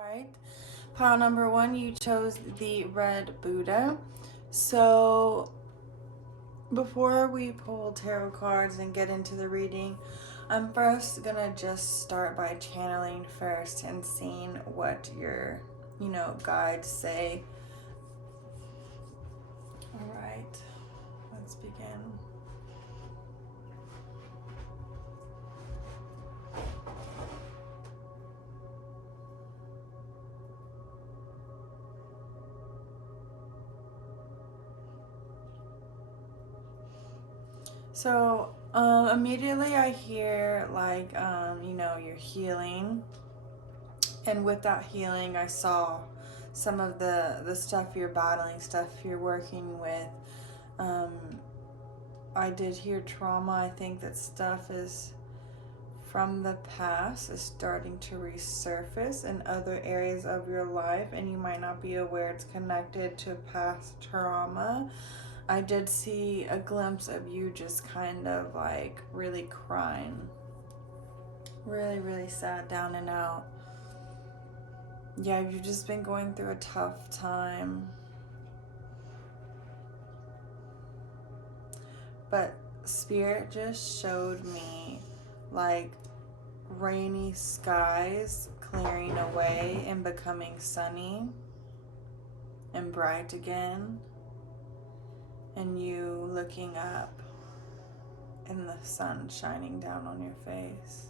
right. Pile number one, you chose the red Buddha. So before we pull tarot cards and get into the reading, I'm first gonna just start by channeling first and seeing what your, guides say. All right, let's begin. So immediately I hear you're healing, and with that healing, I saw some of the stuff you're battling, stuff you're working with. Um, I did hear trauma. I think that stuff is from the past is starting to resurface in other areas of your life, and you might not be aware it's connected to past trauma. I did see a glimpse of you just kind of like really crying. Really, really sad, down and out. Yeah, you've just been going through a tough time. But Spirit just showed me like rainy skies clearing away and becoming sunny and bright again. And you looking up and the sun shining down on your face.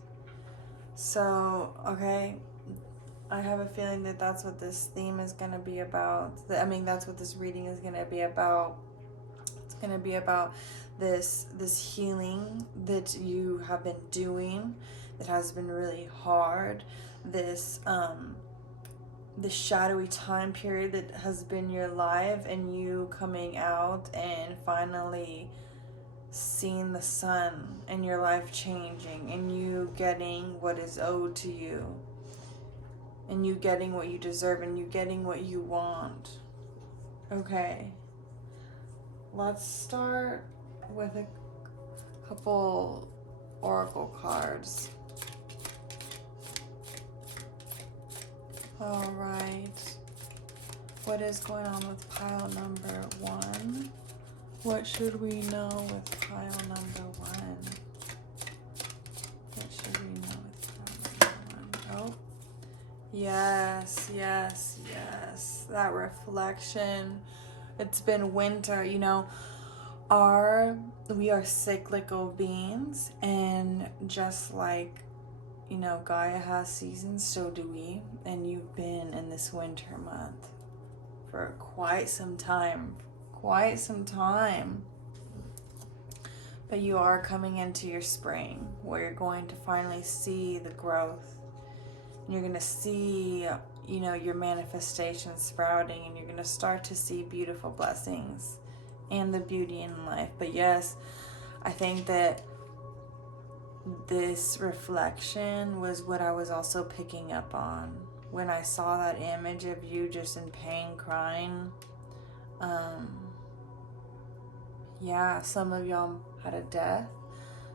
So, okay, I have a feeling that that's what this theme is going to be about. That's what this reading is going to be about. It's going to be about this healing that you have been doing that has been really hard. This shadowy time period that has been your life, and you coming out and finally seeing the sun and your life changing, and you getting what is owed to you, and you getting what you deserve, and you getting what you want. Okay, let's start with a couple oracle cards. All right, what is going on with pile number one? What should we know with pile number one? What should we know with pile number one? Oh, yes. That reflection. It's been winter, we are cyclical beings, and just like, Gaia has seasons, so do we. And you've been in this winter month for quite some time. But you are coming into your spring, where you're going to finally see the growth. And you're going to see, your manifestation sprouting, and you're going to start to see beautiful blessings and the beauty in life. But yes, I think that this reflection was what I was also picking up on when I saw that image of you just in pain, crying. Yeah, some of y'all had a death.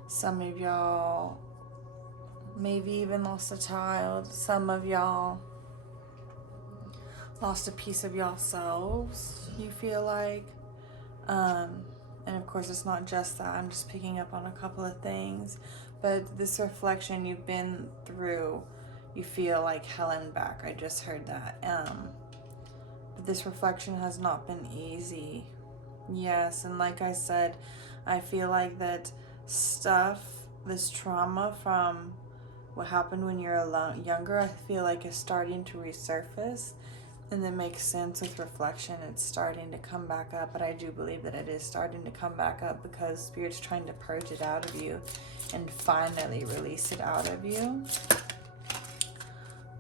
Some of y'all maybe even lost a child. Some of y'all lost a piece of yourselves, you feel like. And of course, it's not just that. I'm just picking up on a couple of things. But this reflection you've been through, you feel like hell and back. I just heard that. But this reflection has not been easy. Yes, and like I said, I feel like that stuff, this trauma from what happened when you're younger, I feel like is starting to resurface. And it makes sense with reflection. It's starting to come back up, but I do believe that it is starting to come back up because Spirit's trying to purge it out of you and finally release it out of you.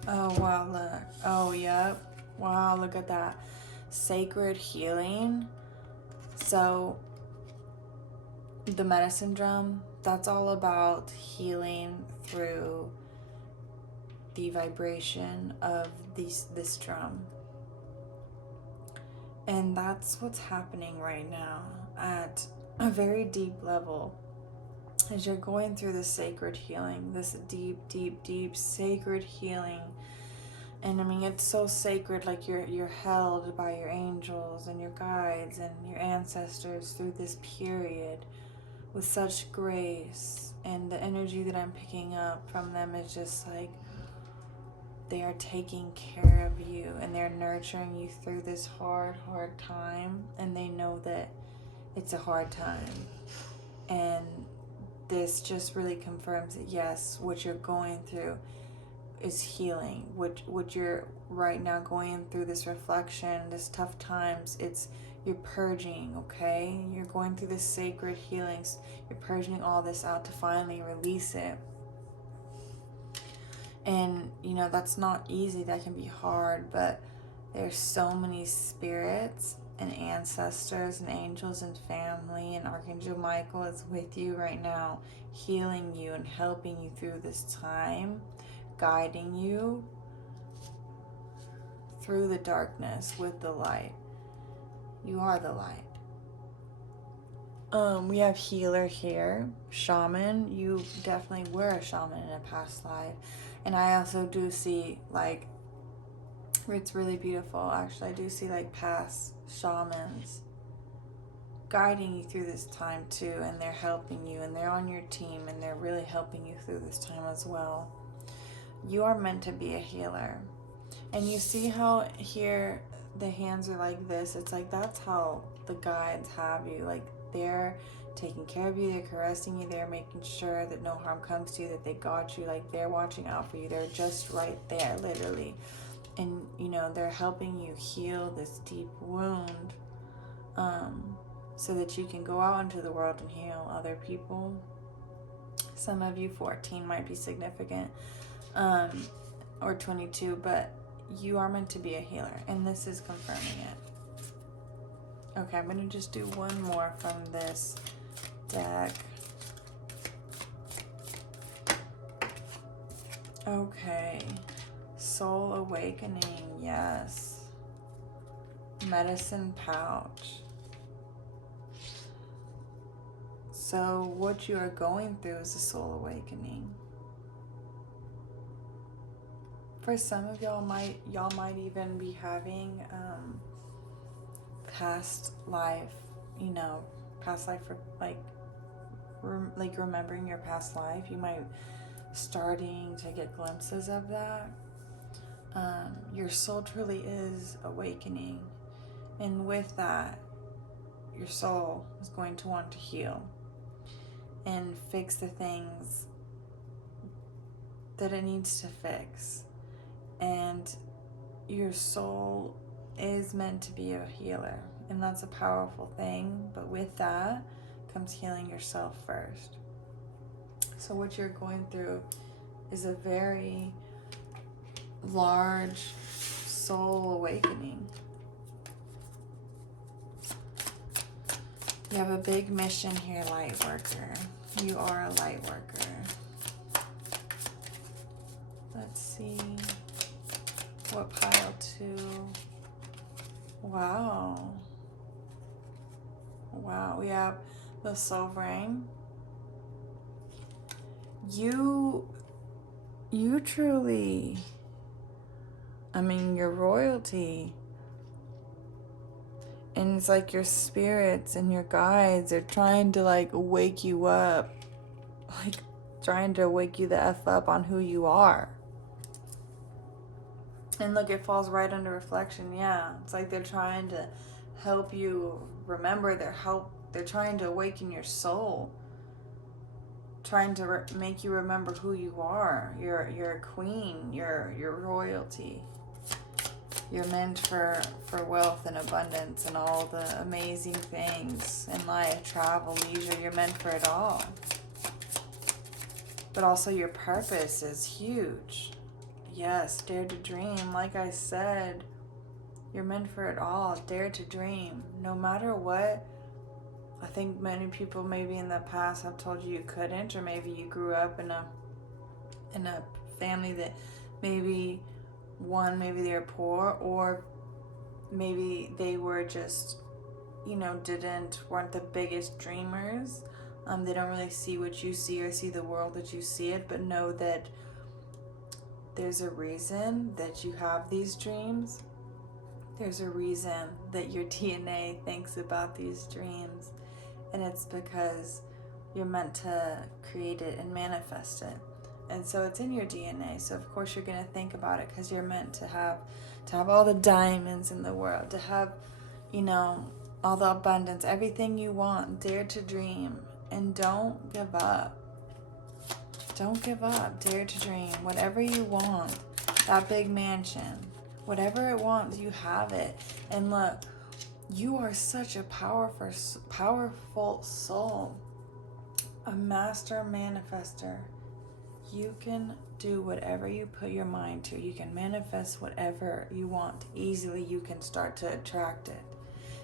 Oh, wow, look. Oh, yep. Wow, look at that. Sacred healing. So, the medicine drum, that's all about healing through the vibration of this drum. And that's what's happening right now at a very deep level. As you're going through this sacred healing, this deep sacred healing, And I mean, it's so sacred, like you're held by your angels and your guides and your ancestors through this period with such grace. And the energy that I'm picking up from them is just like they are taking care of you and they're nurturing you through this hard time. And they know that it's a hard time. And this just really confirms that yes, what you're going through is healing. What you're right now going through, this reflection, this tough times, you're purging, okay? You're going through this sacred healings. You're purging all this out to finally release it. And that's not easy. That can be hard, but there's so many spirits and ancestors and angels and family, and Archangel Michael is with you right now, healing you and helping you through this time, guiding you through the darkness with the light. You are the light. We have healer here, shaman. You definitely were a shaman in a past life. And I also do see, like, it's really beautiful, actually. I do see, like, past shamans guiding you through this time, too. And they're helping you, and they're on your team, and they're really helping you through this time as well. You are meant to be a healer. And you see how here the hands are like this? It's like that's how the guides have you. Like, they're taking care of you, they're caressing you, they're making sure that no harm comes to you, that they got you, like they're watching out for you. They're just right there, literally. And they're helping you heal this deep wound, so that you can go out into the world and heal other people. Some of you, 14 might be significant, or 22, but you are meant to be a healer, and this is confirming it. Okay, I'm going to just do one more from this deck. Okay, soul awakening, yes. Medicine pouch. So what you are going through is a soul awakening. For some of y'all might even be having past life, past life for like remembering your past life. You might starting to get glimpses of that. Your soul truly is awakening, and with that, your soul is going to want to heal and fix the things that it needs to fix. And your soul is meant to be a healer, and that's a powerful thing. But with that comes healing yourself first. So what you're going through is a very large soul awakening. You have a big mission here, light worker. You are a light worker. Let's see. What pile 2? Wow. Wow, we have the Sovereign. You truly, you're royalty. And it's like your spirits and your guides are trying to wake you up. Trying to wake you the F up on who you are. And look, it falls right under reflection. Yeah, it's like they're trying to help you remember. They're trying to awaken your soul, trying to make you remember who you are. You're a queen. You're royalty. You're meant for wealth and abundance and all the amazing things in life, travel, leisure. You're meant for it all. But also your purpose is huge. Yes, dare to dream. Like I said, you're meant for it all. Dare to dream. No matter what. I think many people maybe in the past have told you couldn't, or maybe you grew up in a family that maybe they were poor, or maybe they were just, weren't the biggest dreamers. They don't really see what you see or see the world that you see it, but know that There's a reason that you have these dreams. There's a reason that your DNA thinks about these dreams. And it's because you're meant to create it and manifest it. And so it's in your DNA. So of course you're going to think about it, because you're meant to have all the diamonds in the world, to have, all the abundance, everything you want. Dare to dream and don't give up. Don't give up. Dare to dream. Whatever you want, that big mansion, whatever it wants, you have it. And look, you are such a powerful soul, a master manifester. You can do whatever you put your mind to. You can manifest whatever you want easily. You can start to attract it.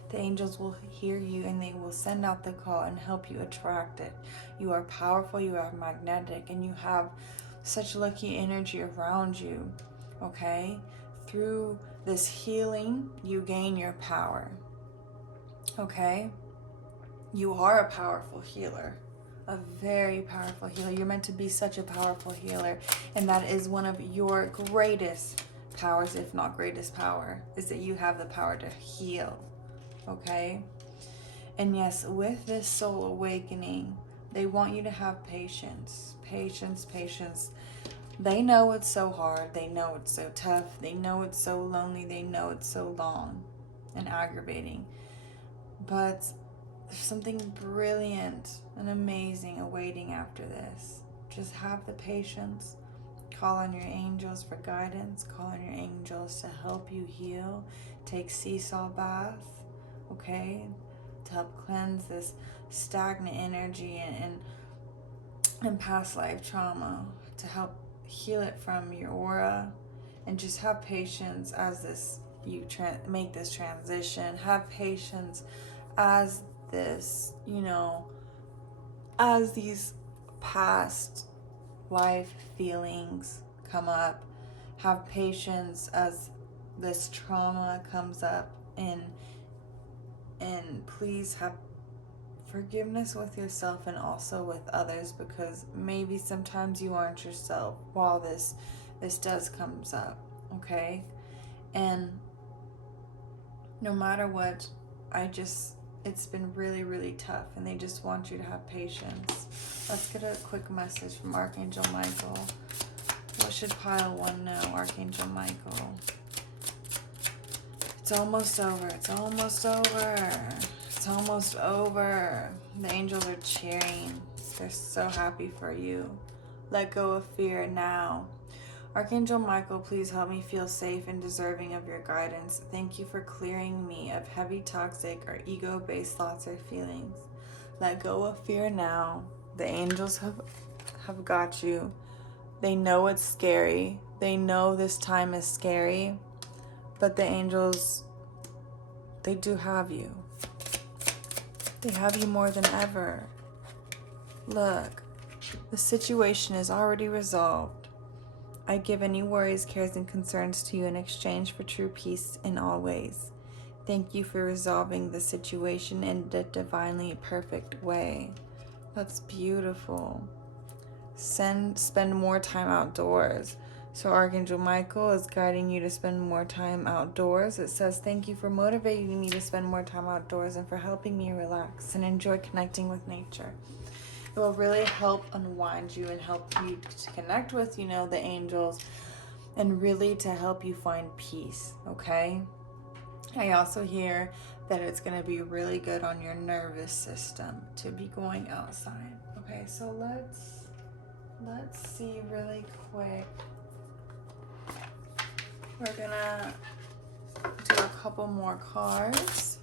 The angels will hear you and they will send out the call and help you attract it. You are powerful, you are magnetic, and you have such lucky energy around you, okay? Through this healing, you gain your power, okay? You are a powerful healer, a very powerful healer. You're meant to be such a powerful healer, and that is one of your greatest powers, if not greatest power, is that you have the power to heal, okay? And yes, with this soul awakening, they want you to have patience. They know it's so hard. They know it's so tough. They know it's so lonely. They know it's so long and aggravating. But there's something brilliant and amazing awaiting after this. Just have the patience. Call on your angels for guidance. Call on your angels to help you heal. Take seesaw bath, okay? To help cleanse this stagnant energy and past life trauma. To help heal it from your aura. And just have patience as you make this transition. Have patience as this, as these past life feelings come up. Have patience as this trauma comes up, and please have forgiveness with yourself and also with others, because maybe sometimes you aren't yourself while this does comes up, okay? And no matter what, it's been really, really tough, and they just want you to have patience. Let's get a quick message from Archangel Michael. What should pile 1 know, Archangel Michael? It's almost over. It's almost over. It's almost over. The angels are cheering. They're so happy for you. Let go of fear now. Archangel Michael, please help me feel safe and deserving of your guidance. Thank you for clearing me of heavy, toxic, or ego-based thoughts or feelings. Let go of fear now. The angels have got you. They know it's scary. They know this time is scary. But the angels, they do have you. They have you more than ever. Look, the situation is already resolved. I give any worries, cares, and concerns to you in exchange for true peace in all ways. Thank you for resolving the situation in a divinely perfect way. That's beautiful. Spend more time outdoors. So Archangel Michael is guiding you to spend more time outdoors. It says, thank you for motivating me to spend more time outdoors and for helping me relax and enjoy connecting with nature. It will really help unwind you and help you to connect with, the angels, and really to help you find peace, okay? I also hear that it's going to be really good on your nervous system to be going outside. Okay, so let's see really quick. We're going to do a couple more cards.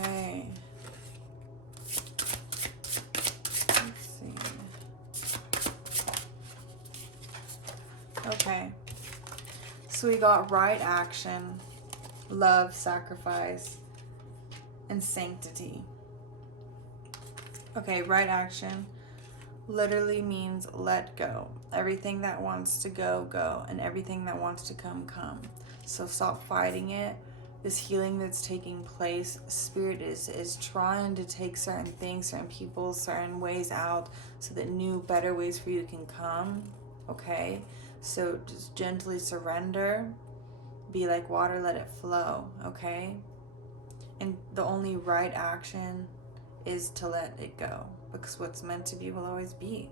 Okay. Let's see. Okay. So we got right action, love, sacrifice, and sanctity. Okay, right action literally means let go. Everything that wants to go, go. And everything that wants to come, come. So stop fighting it. this healing that's taking place, Spirit is trying to take certain things, certain people, certain ways out so that new, better ways for you can come, okay? So just gently surrender. Be like water, let it flow, okay? And the only right action is to let it go, because what's meant to be will always be.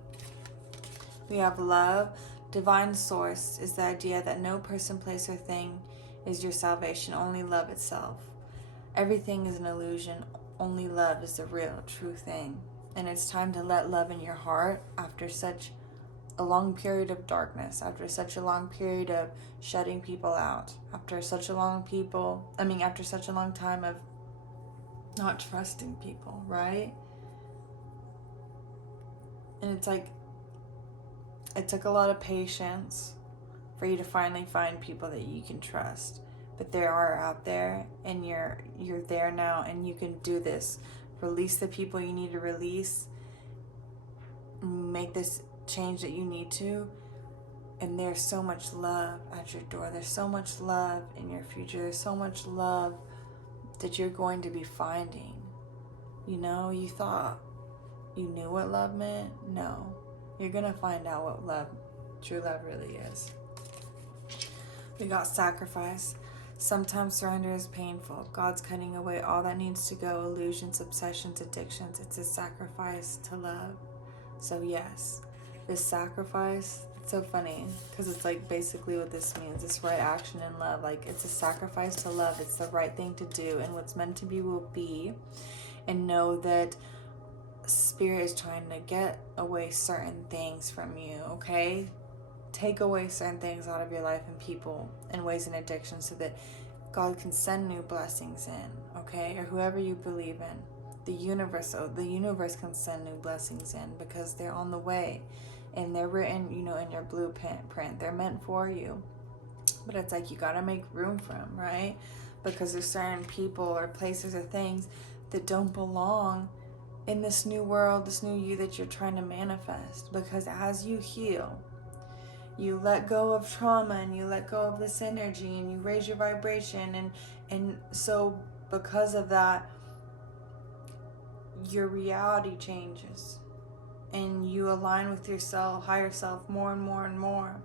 We have love. Divine source is the idea that no person, place, or thing is your salvation, only love itself. Everything is an illusion, only love is the real, true thing. And it's time to let love in your heart after such a long period of darkness, after such a long period of shutting people out, after such a long time of not trusting people, right? And it's like, it took a lot of patience for you to finally find people that you can trust. But they are out there, and you're there now, and you can do this. Release the people you need to release. Make this change that you need to. And there's so much love at your door. There's so much love in your future. There's so much love that you're going to be finding. You know, you thought you knew what love meant. No. You're going to find out what love, true love really is. We got sacrifice. Sometimes surrender is painful. God's cutting away all that needs to go. Illusions, obsessions, addictions. It's a sacrifice to love. So yes, this sacrifice, it's so funny because it's like basically what this means. This right action in love. Like, it's a sacrifice to love. It's the right thing to do. And what's meant to be will be. And know that Spirit is trying to get away certain things from you, okay? Take away certain things out of your life and people and ways and addictions so that God can send new blessings in, okay? Or whoever you believe in. The universe can send new blessings in because they're on the way. And they're written, in your blueprint. They're meant for you. But it's like you got to make room for them, right? Because there's certain people or places or things that don't belong in this new world, this new you that you're trying to manifest. Because as you heal, you let go of trauma and you let go of this energy and you raise your vibration. And so because of that, your reality changes. And you align with yourself, higher self, more and more and more.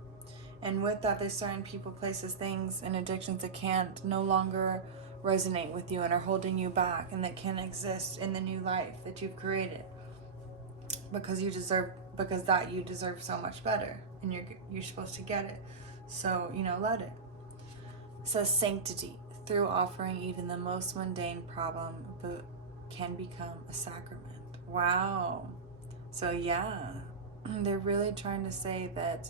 And with that, there's certain people, places, things, and addictions that can't no longer resonate with you and are holding you back and that can exist in the new life that you've created. Because you deserve so much better. And you're supposed to get it. So, let it. It says sanctity. Through offering even the most mundane problem, but can become a sacrament. Wow. So yeah, they're really trying to say that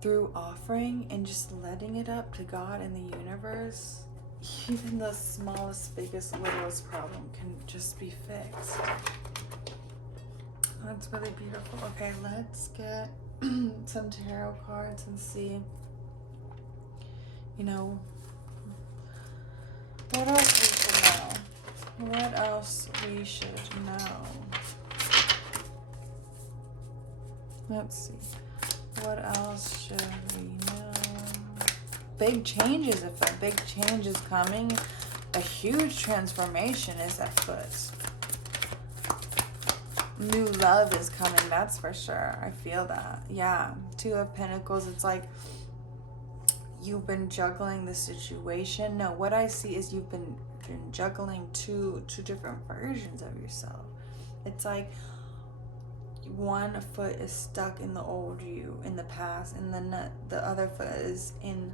through offering and just letting it up to God and the universe, even the smallest, biggest, littlest problem can just be fixed. That's really beautiful. Okay, let's get some tarot cards and see, what else we should know. What else we should know. Let's see. What else should we know? Big changes afoot. Big change is coming. A huge transformation is afoot. New love is coming, that's for sure. I feel that. Yeah. Two of Pentacles. It's like you've been juggling the situation. No, what I see is you've been juggling two different versions of yourself. It's like one foot is stuck in the old you in the past, and then the other foot is in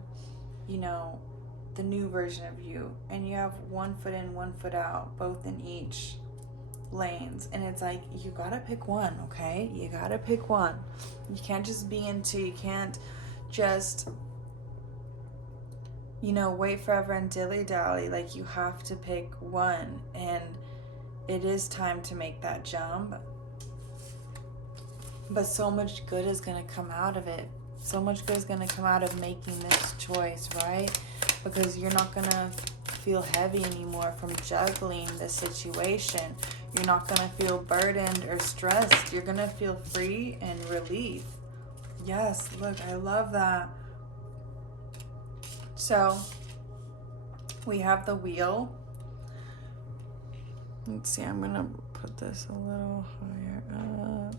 the new version of you, and you have one foot in, one foot out, both in each lanes. And it's like you gotta pick one, okay? You gotta pick one. You can't just be in two. You can't just wait forever and dilly-dally. Like, you have to pick one, and it is time to make that jump. But so much good is going to come out of it. So much good is going to come out of making this choice, right? Because you're not going to feel heavy anymore from juggling the situation. You're not going to feel burdened or stressed. You're going to feel free and relief. Yes, look, I love that. So, We have the wheel. Let's see, I'm going to put this a little higher up.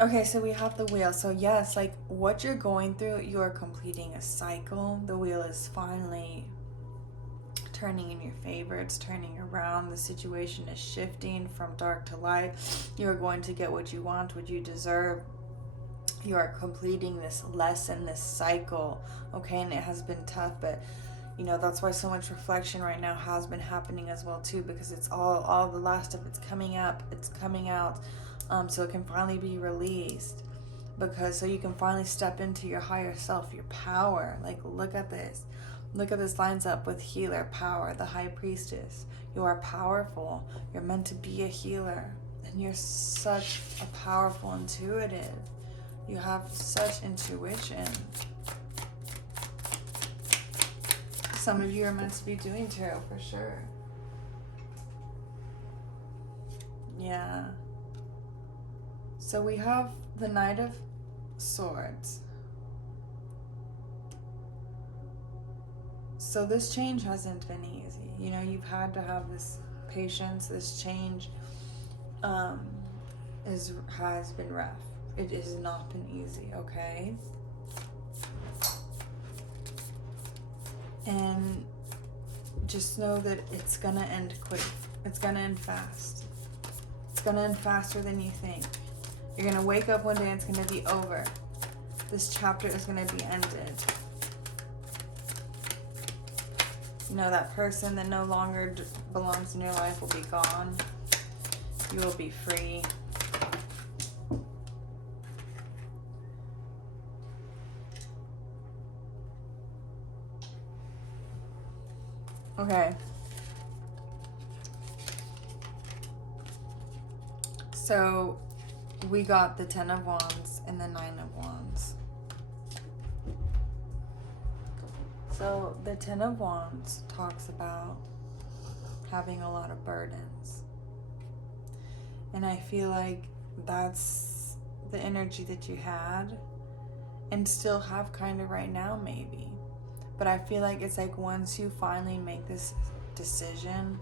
Okay, so we have the wheel. So yes, like what you're going through, you're completing a cycle. The wheel is finally turning in your favor. It's turning around. The situation is shifting from dark to light. You're going to get what you want, what you deserve. You are completing this lesson, this cycle, okay? And it has been tough, but you know, that's why so much reflection right now has been happening as well too, because it's all the last of it's coming up, it's coming out, so it can finally be released, because so you can finally step into your higher self, your power. Like, look at this lines up with healer power, the high priestess. You are powerful. You're meant to be a healer, and you're such a powerful intuitive. You have such intuition. Some of you are meant to be doing tarot for sure. Yeah. So we have the Knight of Swords. So this change hasn't been easy. You know, you've had to have this patience. This change has been rough. It has not been easy, okay? And just know that it's gonna end quick. It's gonna end fast. It's gonna end faster than you think. You're gonna wake up one day and it's gonna be over. This chapter is gonna be ended. You know, that person that no longer belongs in your life will be gone. You will be free. Okay. So we got the Ten of Wands and the Nine of Wands. So the Ten of Wands talks about having a lot of burdens. And I feel like that's the energy that you had and still have kind of right now maybe. But I feel like it's like once you finally make this decision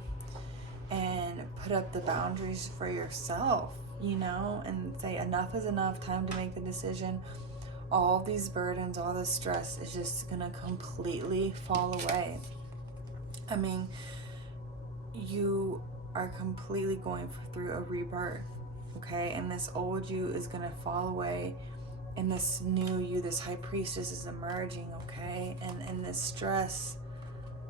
and put up the boundaries for yourself, you know, and say enough is enough, time to make the decision, all these burdens, all this stress is just gonna completely fall away. I mean, you are completely going through a rebirth, okay? And this old you is gonna fall away, and this new you, this high priestess, is emerging, okay? And this stress,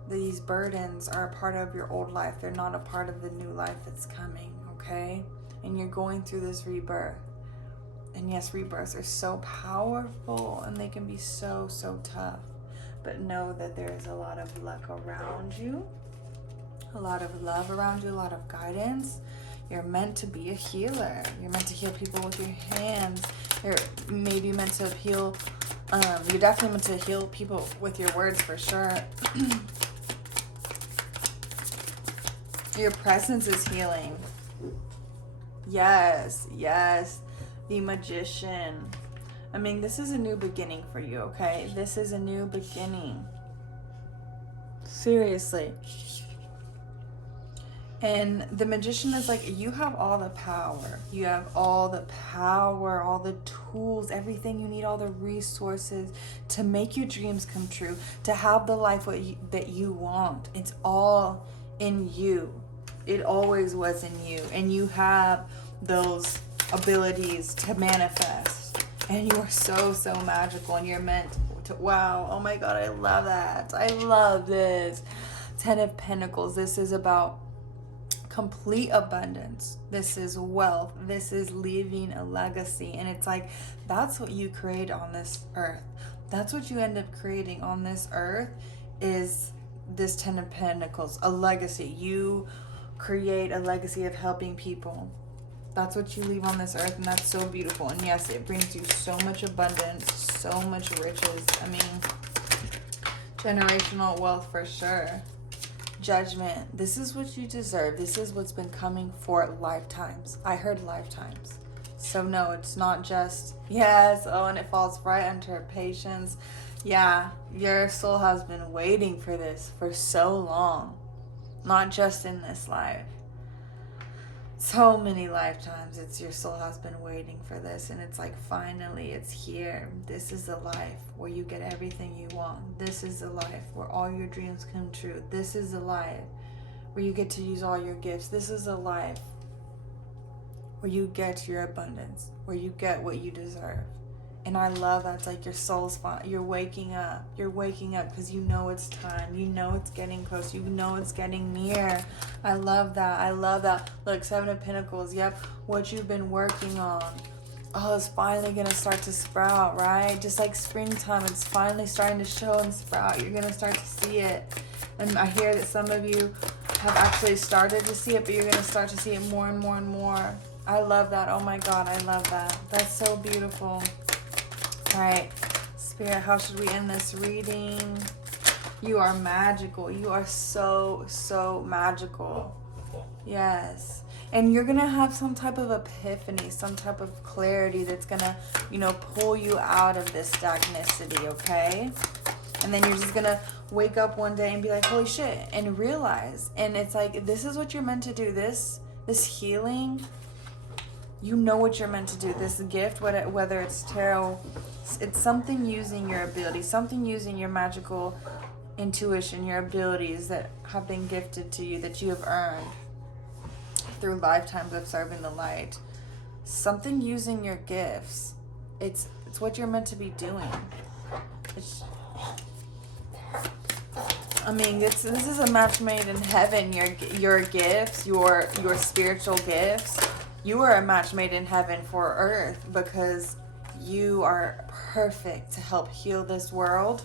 these burdens are a part of your old life. They're not a part of the new life that's coming, okay? And you're going through this rebirth. And yes, rebirths are so powerful and they can be so, so tough. But know that there is a lot of luck around you, a lot of love around you, a lot of guidance. You're meant to be a healer. You're meant to heal people with your hands. You're maybe meant to heal, you're definitely meant to heal people with your words for sure. Your presence is healing. Yes, yes. The Magician. I mean, this is a new beginning for you, okay? This is a new beginning. Seriously. And the Magician is like, you have all the power. You have all the power, all the tools, everything you need, all the resources to make your dreams come true, to have the life that you want. It's all in you. It always was in you. And you have those abilities to manifest. And you are so, so magical. And you're meant to, wow, oh my God, I love that. I love this. Ten of Pentacles. This is about complete abundance. This is wealth. This is leaving a legacy. And it's like, that's what you create on this earth. That's what you end up creating on this earth, is this Ten of Pentacles, a legacy. You create a legacy of helping people. That's what you leave on this earth, and that's so beautiful. And yes, it brings you so much abundance, so much riches. I mean, generational wealth for sure. Judgment. This is what you deserve. This is what's been coming for lifetimes. I heard lifetimes. So no, it's not just, yes, oh, and it falls right under patience. Yeah, your soul has been waiting for this for so long, not just in this life. So many lifetimes, it's your soul has been waiting for this, and it's like finally it's here. This is a life where you get everything you want. This is a life where all your dreams come true. This is a life where you get to use all your gifts. This is a life where you get your abundance, where you get what you deserve. And I love that. It's like your soul's fine. You're waking up. You're waking up because you know it's time. You know it's getting close. You know it's getting near. I love that. I love that. Look, Seven of Pentacles. Yep. What you've been working on. Oh, it's finally going to start to sprout, right? Just like springtime. It's finally starting to show and sprout. You're going to start to see it. And I hear that some of you have actually started to see it, but you're going to start to see it more and more and more. I love that. Oh my God, I love that. That's so beautiful. All right, Spirit, how should we end this reading? You are magical. You are so, so magical. Yes. And you're going to have some type of epiphany, some type of clarity that's going to, pull you out of this stagnicity, okay? And then you're just going to wake up one day and be like, holy shit, and realize. And it's like, this is what you're meant to do. This healing, you know what you're meant to do. This gift, whether it's tarot, it's something using your ability, something using your magical intuition, your abilities that have been gifted to you, that you have earned through lifetimes of serving the light. Something using your gifts. It's what you're meant to be doing. This is a match made in heaven. Your gifts, your spiritual gifts. You are a match made in heaven for earth, because you are perfect to help heal this world.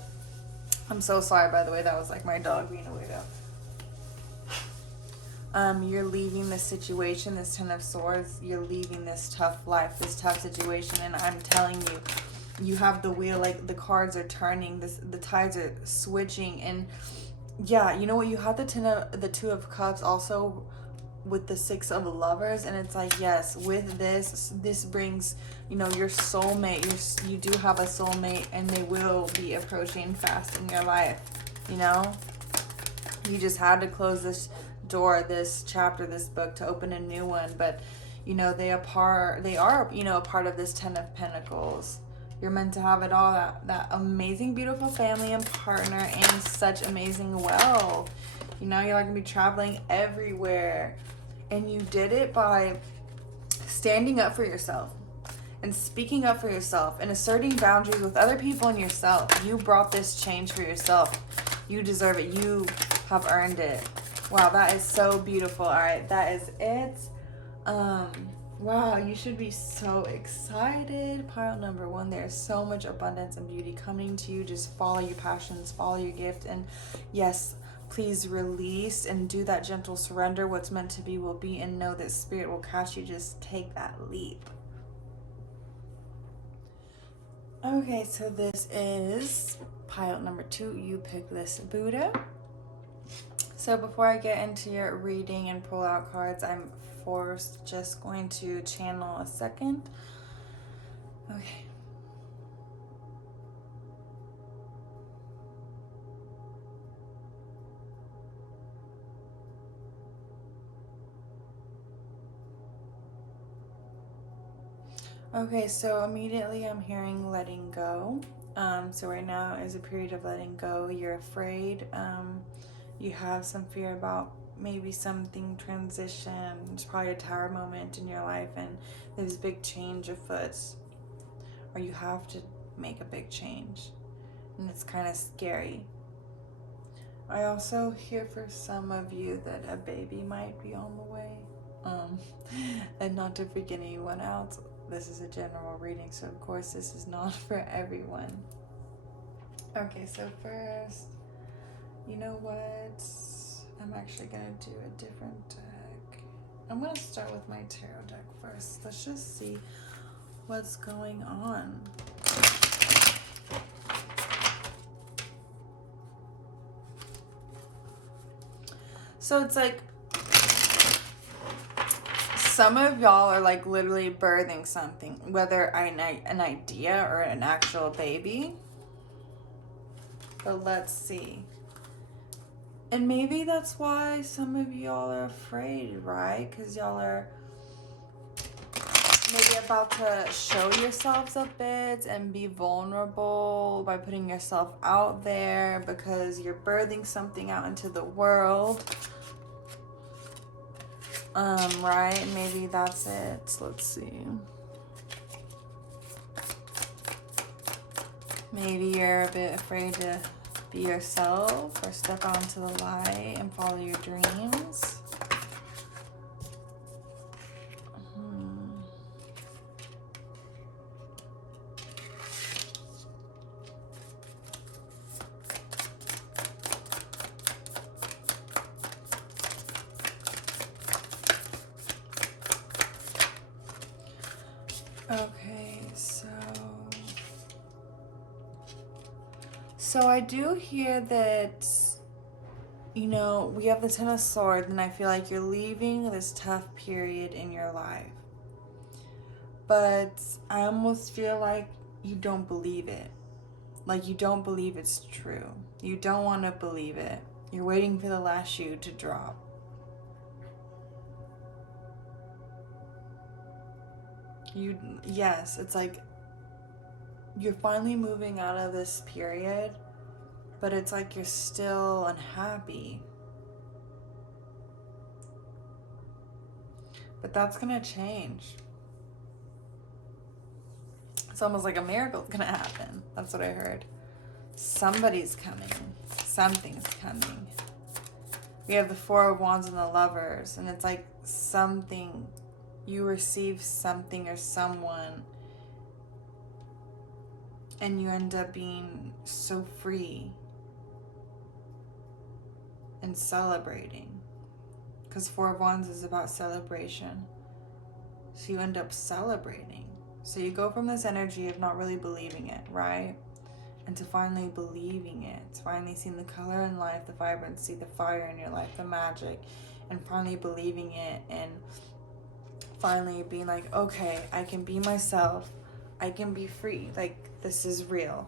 I'm so sorry, by the way, that was like my dog being a weirdo. You're leaving this situation, this Ten of Swords. You're leaving this tough life, this tough situation, and I'm telling you, you have the wheel, like the cards are turning, the tides are switching, and yeah, you know what? You have the Two of Cups also with the Six of Lovers, and it's like, yes, with this brings, your soulmate. You do have a soulmate, and they will be approaching fast in your life. You just had to close this door, this chapter, this book, to open a new one. But they are a part of this Ten of Pentacles. You're meant to have it all, that amazing, beautiful family and partner, and such amazing wealth. You're like gonna be traveling everywhere. And you did it by standing up for yourself and speaking up for yourself and asserting boundaries with other people and yourself. You brought this change for yourself. You deserve it. You have earned it. Wow, that is so beautiful. All right, that is it. Wow, you should be so excited. Pile number 1, there's so much abundance and beauty coming to you. Just follow your passions, follow your gift, and yes, please release and do that gentle surrender. What's meant to be will be, and know that Spirit will catch you. Just take that leap. Okay, so this is pile number 2. You pick this Buddha. So before I get into your reading and pull out cards, I'm just going to channel a second. Okay. Okay, so immediately I'm hearing letting go. So right now is a period of letting go. You're afraid. You have some fear about maybe something transition. It's probably a tower moment in your life, and there's a big change afoot, or you have to make a big change, and it's kind of scary. I also hear for some of you that a baby might be on the way. And not to freak anyone out, this is a general reading, so of course this is not for everyone. Okay, so first, you know what? I'm actually going to do a different deck. I'm going to start with my tarot deck first. Let's just see what's going on. So it's like some of y'all are like literally birthing something, whether an idea or an actual baby. But let's see. And maybe that's why some of y'all are afraid, right? Because y'all are maybe about to show yourselves a bit and be vulnerable by putting yourself out there because you're birthing something out into the world. Right? Maybe that's it. Let's see. Maybe you're a bit afraid to be yourself or step out into the light and follow your dreams. Okay, so I do hear that, you know, we have the Ten of Swords, and I feel like you're leaving this tough period in your life. But I almost feel like you don't believe it. Like you don't believe it's true. You don't want to believe it. You're waiting for the last shoe to drop. Yes, it's like you're finally moving out of this period, but it's like you're still unhappy. But that's gonna change. It's almost like a miracle's gonna happen. That's what I heard. Somebody's coming. Something's coming. We have the Four of Wands and the Lovers, and it's like something, you receive something or someone, and you end up being so free and celebrating. Because Four of Wands is about celebration. So you end up celebrating. So you go from this energy of not really believing it, right? And to finally believing it, finally seeing the color in life, the vibrancy, the fire in your life, the magic, and finally believing it, and finally being like, okay, I can be myself, I can be free, like this is real.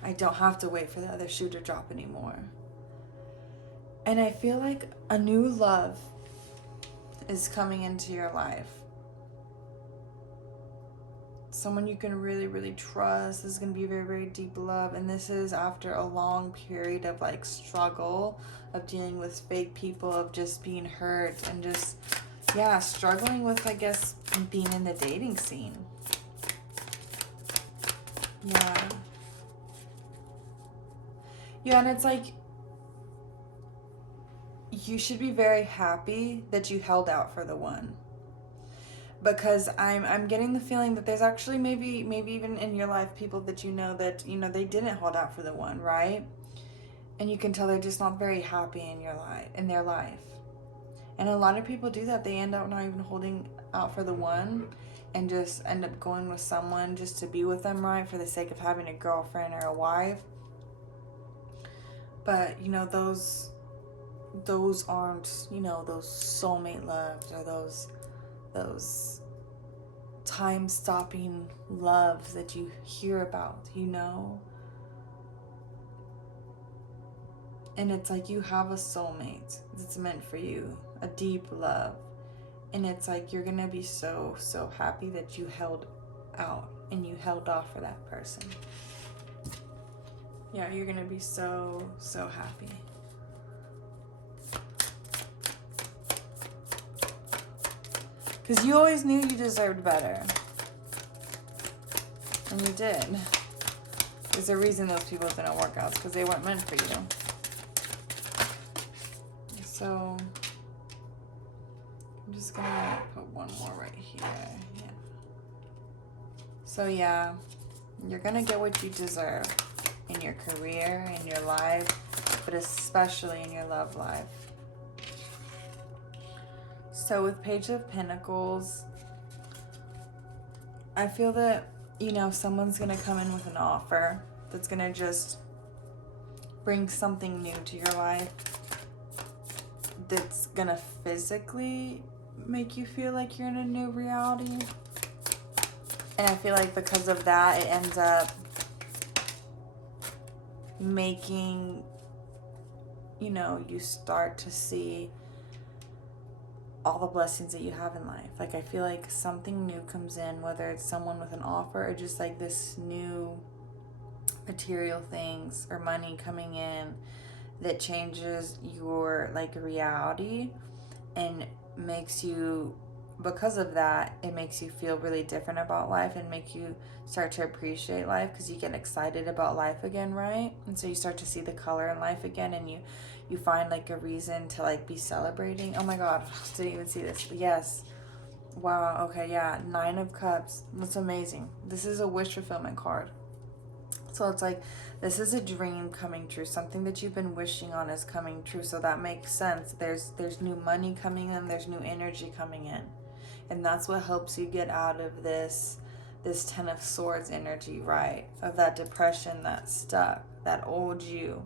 I don't have to wait for the other shoe to drop anymore. And I feel like a new love is coming into your life. Someone you can really, really trust. This is going to be very, very deep love. And this is after a long period of like struggle, of dealing with fake people, of just being hurt and just, yeah, struggling with, I guess, being in the dating scene. Yeah. Yeah, and it's like, you should be very happy that you held out for the one. Because I'm getting the feeling that there's actually maybe even in your life people that that they didn't hold out for the one, right? And you can tell they're just not very happy in their life. And a lot of people do that. They end up not even holding out for the one and just end up going with someone just to be with them, right? For the sake of having a girlfriend or a wife. But, those aren't, those soulmate loves or those time-stopping loves that you hear about, And it's like you have a soulmate that's meant for you, a deep love. And it's like you're gonna be so, so happy that you held out and you held off for that person. Yeah, you're gonna be so, so happy. Because you always knew you deserved better. And you did. There's a reason those people didn't work out. It's because they weren't meant for you. So, I'm just going to put one more right here. Yeah. So, yeah. You're going to get what you deserve in your career, in your life, but especially in your love life. So with Page of Pentacles, I feel that, someone's going to come in with an offer that's going to just bring something new to your life, that's going to physically make you feel like you're in a new reality. And I feel like because of that, it ends up making, you know, you start to see all the blessings that you have in life. Like, I feel like something new comes in, whether it's someone with an offer or just like this new material things or money coming in that changes your like reality and makes you, because of that, it makes you feel really different about life and make you start to appreciate life because you get excited about life again, right? And so you start to see the color in life again, and you find like a reason to like be celebrating. Oh my god, didn't even see this. Yes. Wow, okay, yeah. 9 of Cups. That's amazing. This is a wish fulfillment card. So it's like, this is a dream coming true. Something that you've been wishing on is coming true. So that makes sense. There's new money coming in. There's new energy coming in. And that's what helps you get out of this 10 of Swords energy, right? Of that depression, that stuck, that old you.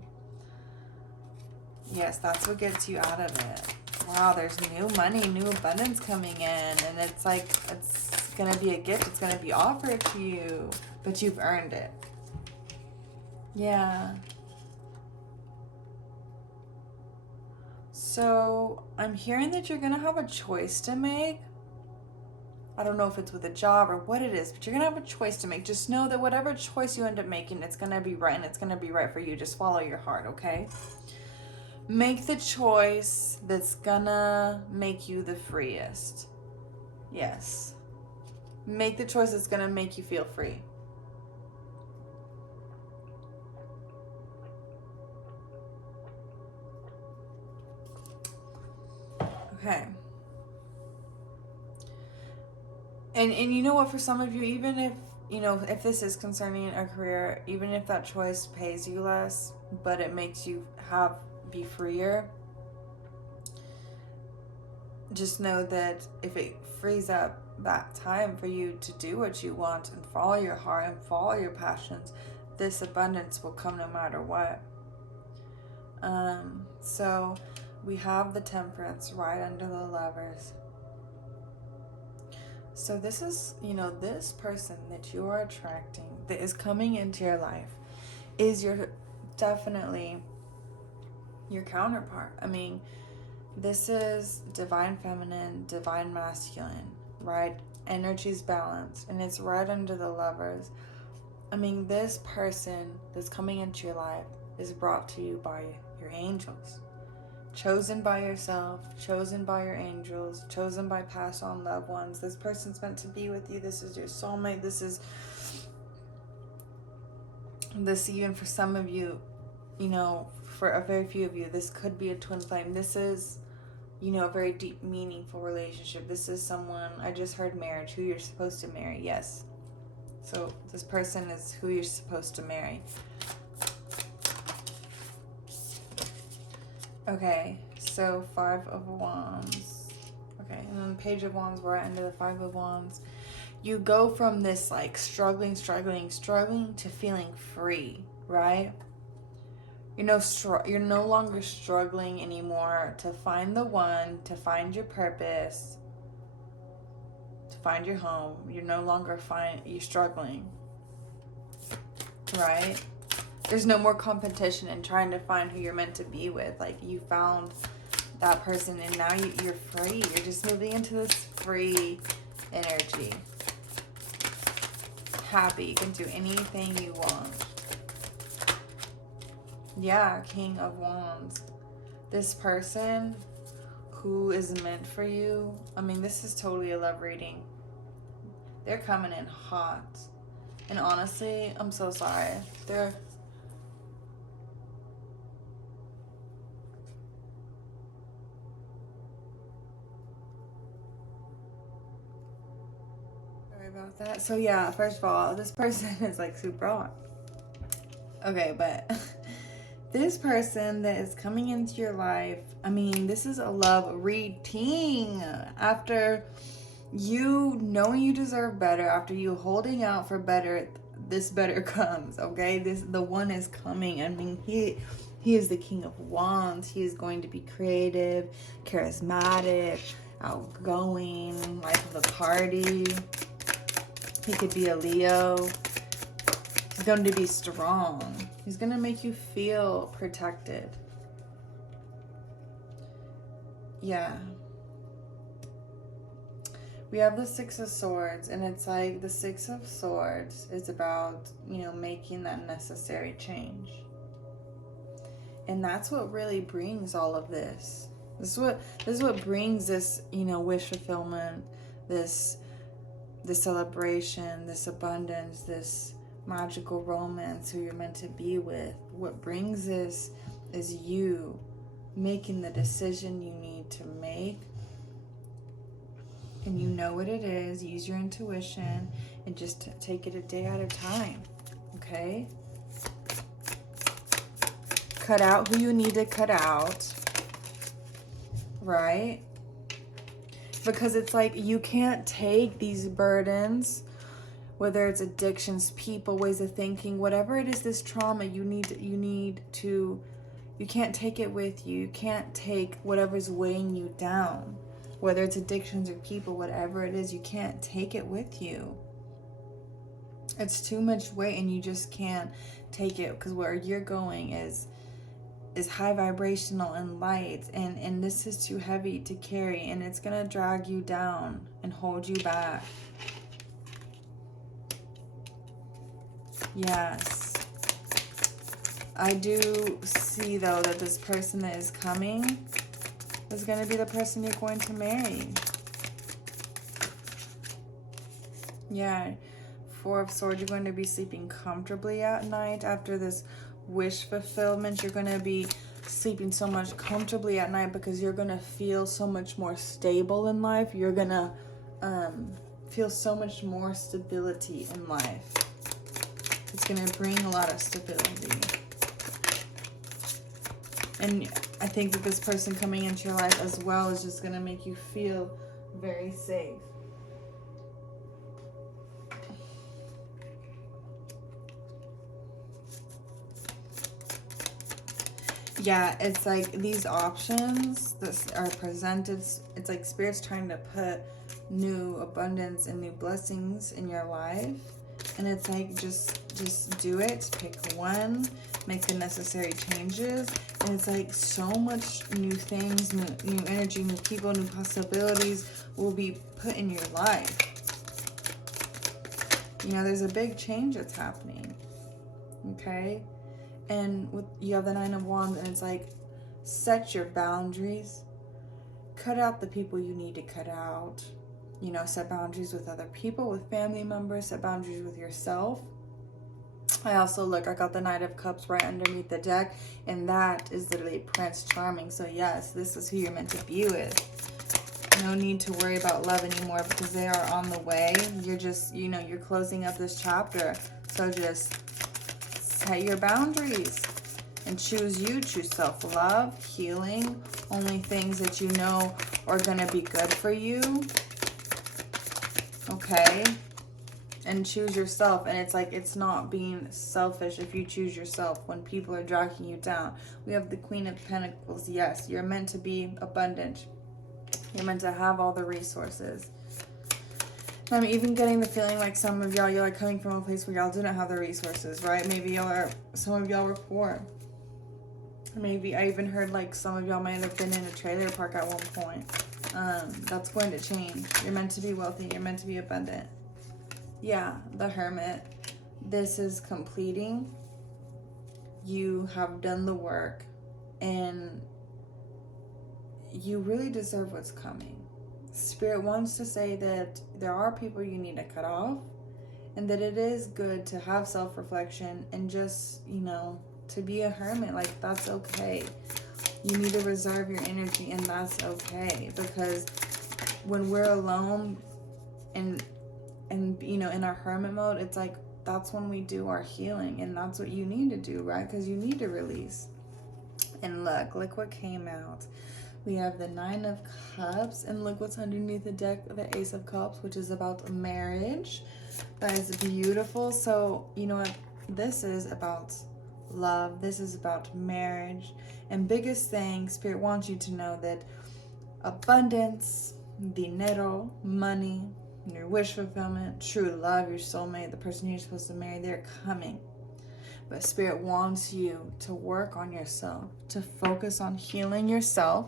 Yes, that's what gets you out of it. Wow, there's new money, new abundance coming in. And it's like, it's going to be a gift. It's going to be offered to you. But you've earned it. Yeah. So I'm hearing that you're going to have a choice to make. I don't know if it's with a job or what it is, but you're going to have a choice to make. Just know that whatever choice you end up making, it's going to be right, and it's going to be right for you. Just follow your heart, okay? Make the choice that's going to make you the freest. Yes. Make the choice that's going to make you feel free. Okay. And you know what, for some of you, even if, you know, if this is concerning a career, even if that choice pays you less, but it makes you be freer, just know that if it frees up that time for you to do what you want and follow your heart and follow your passions, this abundance will come no matter what. So we have the Temperance right under the Lovers. So this is, you know, this person that you are attracting that is coming into your life is definitely your counterpart. I mean, this is divine feminine, divine masculine, right? Energy's balanced, and it's right under the Lovers. I mean, this person that's coming into your life is brought to you by your angels. Chosen by yourself, chosen by your angels, chosen by past on loved ones. This person's meant to be with you. This is your soulmate. This even for some of you, you know, for a very few of you, this could be a twin flame. This is, you know, a very deep, meaningful relationship. This is someone, I just heard marriage, who you're supposed to marry. Yes. So this person is who you're supposed to marry. Okay, so 5 of Wands. Okay, and then Page of Wands, we're under the 5 of Wands. You go from this like struggling to feeling free, right? You're no longer struggling anymore to find the one, to find your purpose, to find your home. You're no longer you're struggling, right? There's no more competition in trying to find who you're meant to be with. Like, you found that person, and now you're free. You're just moving into this free energy. Happy. You can do anything you want. Yeah, King of Wands. This person who is meant for you, I mean, this is totally a love reading. They're coming in hot. And honestly, I'm so sorry. Sorry about that. So yeah, first of all, this person is like super hot. Okay, but this person that is coming into your life, I mean, this is a love reading. After you knowing you deserve better, after you holding out for better, this better comes, okay? The one is coming. I mean, he is the King of Wands. He is going to be creative, charismatic. outgoing, life of the party. He could be a Leo. He's going to be strong. He's going to make you feel protected. Yeah. We have the Six of Swords, and it's like the Six of Swords is about, making that necessary change. And that's what really brings all of this. This is what brings this, wish fulfillment, this celebration, this abundance, this magical romance, who you're meant to be with. What brings this is you making the decision you need to make. And you know what it is. Use your intuition and just take it a day at a time. Okay? Cut out who you need to cut out. Right? Because it's like you can't take these burdens, whether it's addictions, people, ways of thinking, whatever it is, this trauma, you can't take it with you. You can't take whatever's weighing you down. Whether it's addictions or people, whatever it is, you can't take it with you. It's too much weight and you just can't take it, because where you're going is high vibrational and light, and this is too heavy to carry, and it's going to drag you down and hold you back. Yes. I do see, though, that this person that is coming is going to be the person you're going to marry. Yeah. Four of Swords, you're going to be sleeping comfortably at night after this wish fulfillment. You're going to be sleeping so much comfortably at night because you're going to feel so much more stable in life. You're going to feel so much more stability in life. It's going to bring a lot of stability. And I think that this person coming into your life as well is just going to make you feel very safe. Yeah, it's like these options that are presented, it's like Spirit's trying to put new abundance and new blessings in your life. And it's like, just do it. Pick one, make the necessary changes. And it's like so much new things, new energy, new people, new possibilities will be put in your life. There's a big change that's happening. Okay? And you have the Nine of Wands, and it's like, set your boundaries. Cut out the people you need to cut out. Set boundaries with other people, with family members, set boundaries with yourself. I got the Knight of Cups right underneath the deck, and that is literally Prince Charming. So yes, this is who you're meant to be with. No need to worry about love anymore because they are on the way. You're just, you're closing up this chapter. So just set your boundaries and choose you. Choose self-love, healing, only things that you know are going to be good for you. Okay? And choose yourself. And it's like, it's not being selfish if you choose yourself when people are dragging you down. We have the Queen of Pentacles. Yes, you're meant to be abundant. You're meant to have all the resources. I'm even getting the feeling like some of y'all, you're like coming from a place where y'all didn't have the resources, right? Maybe some of y'all were poor. Maybe I even heard like some of y'all might have been in a trailer park at one point. That's going to change. You're meant to be wealthy. You're meant to be abundant. Yeah, the Hermit. This is completing. You have done the work, and you really deserve what's coming. Spirit wants to say that there are people you need to cut off, and that it is good to have self-reflection and just, to be a hermit. Like, that's okay. You need to reserve your energy, and that's okay. Because when we're alone and in our hermit mode, it's like, that's when we do our healing, and that's what you need to do, right? Because you need to release. And look what came out. We have the Nine of Cups, and look what's underneath the deck, the Ace of Cups, which is about marriage. That is beautiful. So, you know what? This is about love. This is about marriage. And biggest thing, Spirit wants you to know that abundance, dinero, money, your wish fulfillment, true love, your soulmate, the person you're supposed to marry, they're coming. But Spirit wants you to work on yourself, to focus on healing yourself,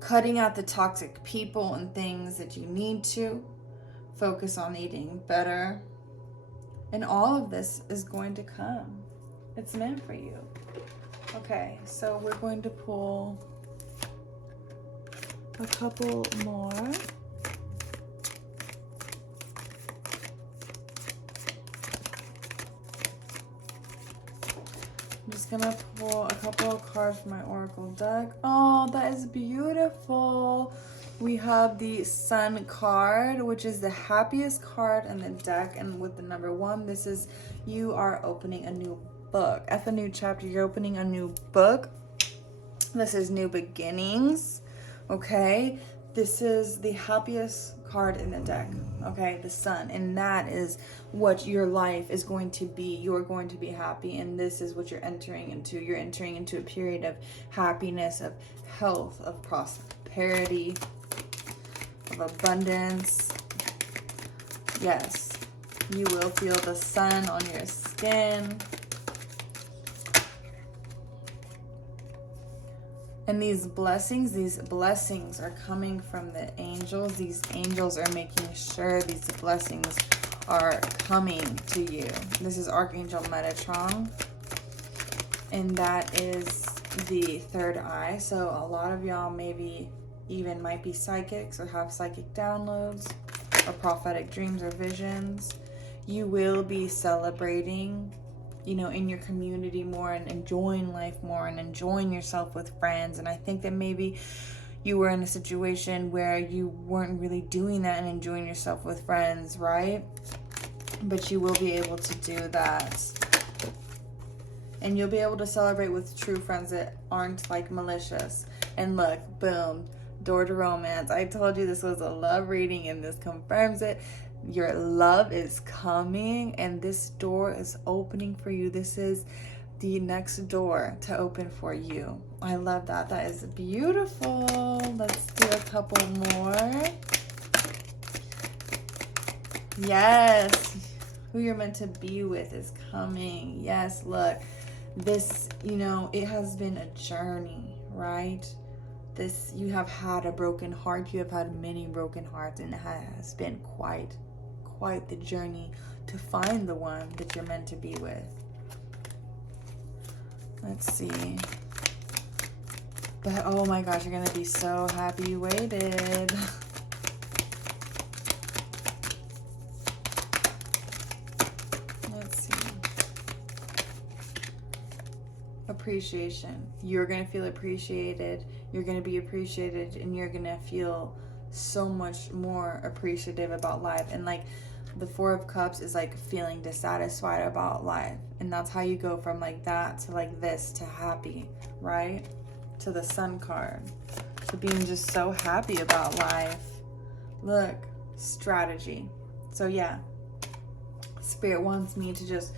cutting out the toxic people and things that you need to, focus on eating better. And all of this is going to come. It's meant for you. Okay, so we're going to pull a couple more. I'm just gonna pull a couple of cards from my Oracle deck. Oh, that is beautiful. We have the Sun card, which is the happiest card in the deck, and with the number 1, this is you are opening a new book. At the new chapter, you're opening a new book. This is new beginnings. Okay, this is the happiest card in the deck. Okay, the Sun, and that is what your life is going to be. You're going to be happy, and this is what you're entering into. You're entering into a period of happiness, of health, of prosperity, of abundance. Yes, you will feel the sun on your skin. And these blessings are coming from the angels. These angels are making sure these blessings are coming to you. This is Archangel Metatron, and that is the third eye. So a lot of y'all maybe even might be psychics or have psychic downloads or prophetic dreams or visions. You will be celebrating, you know, in your community more, and enjoying life more, and enjoying yourself with friends. And I think that maybe you were in a situation where you weren't really doing that and enjoying yourself with friends, right? But you will be able to do that. And you'll be able to celebrate with true friends that aren't like malicious. And look, boom, door to romance. I told you this was a love reading, and this confirms it. Your love is coming, and this door is opening for you. This is the next door to open for you. I love that. That is beautiful. Let's do a couple more. Yes, who you're meant to be with is coming. Yes, look, this, you know, it has been a journey, right? This, you have had a broken heart. You have had many broken hearts, and it has been quite the journey to find the one that you're meant to be with. Let's see. But oh my gosh, you're gonna be so happy you waited. Let's see. Appreciation. You're gonna feel appreciated. You're gonna be appreciated, and you're gonna feel so much more appreciative about life. And like, the Four of Cups is like feeling dissatisfied about life, and that's how you go from like that to like this to happy, right? To the Sun card, to being just so happy about life. Look, strategy. So yeah, Spirit wants me to just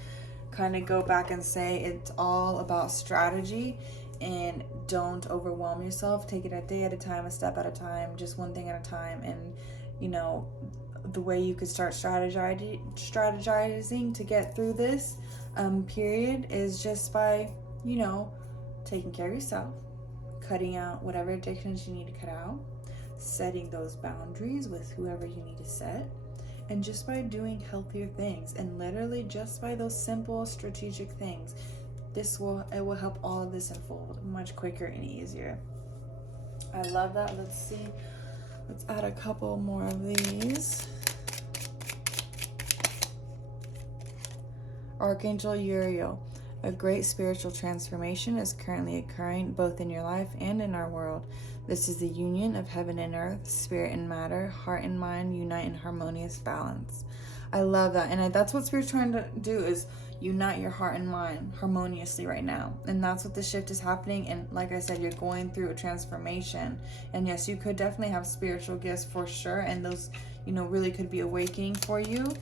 kind of go back and say it's all about strategy, and don't overwhelm yourself. Take it a day at a time, a step at a time, just one thing at a time. And you know, the way you could start strategizing to get through this period is just by, you know, taking care of yourself, cutting out whatever addictions you need to cut out, setting those boundaries with whoever you need to set, and just by doing healthier things, and literally just by those simple strategic things, it will help all of this unfold much quicker and easier. I love that. Let's see. Let's add a couple more of these. Archangel Uriel. A great spiritual transformation is currently occurring both in your life and in our world. This is the union of heaven and earth, spirit and matter, heart and mind unite in harmonious balance. I love that. And that's what Spirit's trying to do, is unite your heart and mind harmoniously right now. And that's what the shift is happening. And like I said, you're going through a transformation. And yes, you could definitely have spiritual gifts for sure. And those, you know, really could be awakening for you.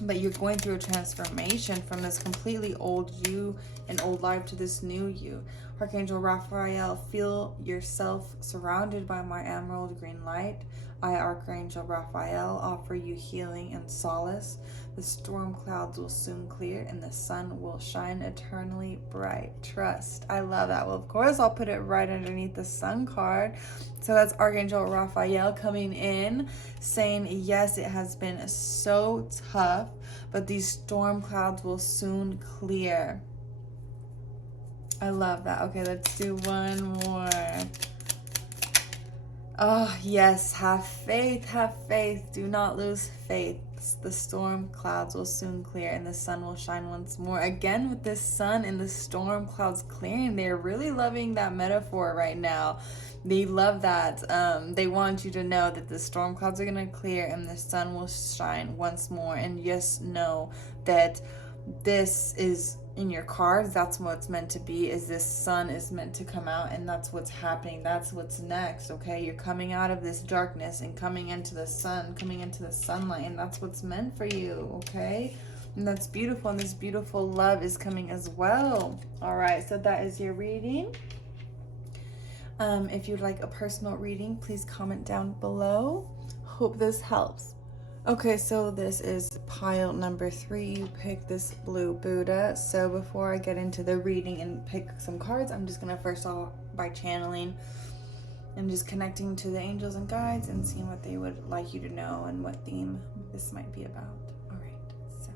But you're going through a transformation from this completely old you and old life to this new you. Archangel Raphael, feel yourself surrounded by my emerald green light. I, Archangel Raphael, offer you healing and solace. The storm clouds will soon clear and the sun will shine eternally bright. Trust. I love that. Well, of course, I'll put it right underneath the sun card. So that's Archangel Raphael coming in, saying, yes, it has been so tough, but these storm clouds will soon clear. I love that. Okay, let's do one more. Oh, yes, have faith, have faith. Do not lose faith. The storm clouds will soon clear and the sun will shine once more. Again, with this sun and the storm clouds clearing, they're really loving that metaphor right now. They love that. They want you to know that the storm clouds are going to clear and the sun will shine once more. And just know that this is in your cards. That's what it's meant to be, is this sun is meant to come out, and that's what's happening. That's what's next. Okay, you're coming out of this darkness and coming into the sun, coming into the sunlight, and that's what's meant for you. Okay, and that's beautiful, and this beautiful love is coming as well. All right, so that is your reading. If you'd like a personal reading, please comment down below. Hope this helps. Okay, so this is pile number 3. You pick this blue Buddha. So before I get into the reading and pick some cards, I'm just going to first off by channeling and just connecting to the angels and guides and seeing what they would like you to know and what theme this might be about. All right, so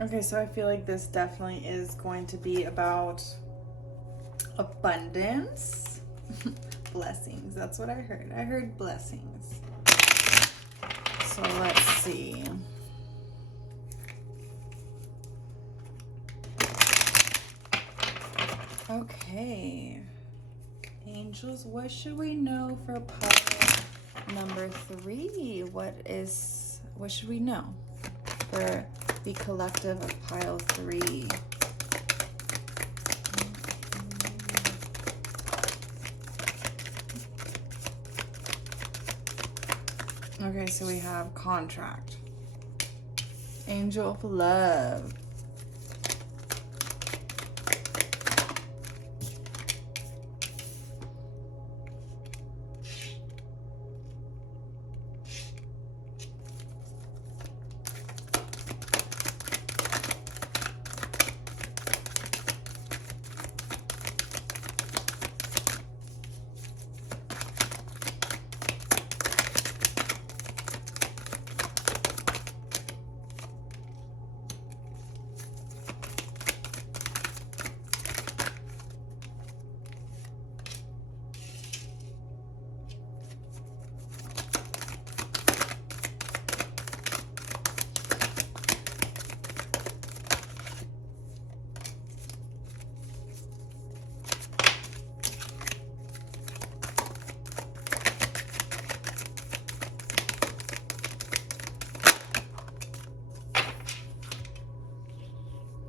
okay, so I feel like this definitely is going to be about abundance. Blessings, that's what I heard. I heard blessings. So let's see. Okay, angels, what should we know for pile number 3? What should we know for the collective of pile 3? Okay, so we have contract, angel of love,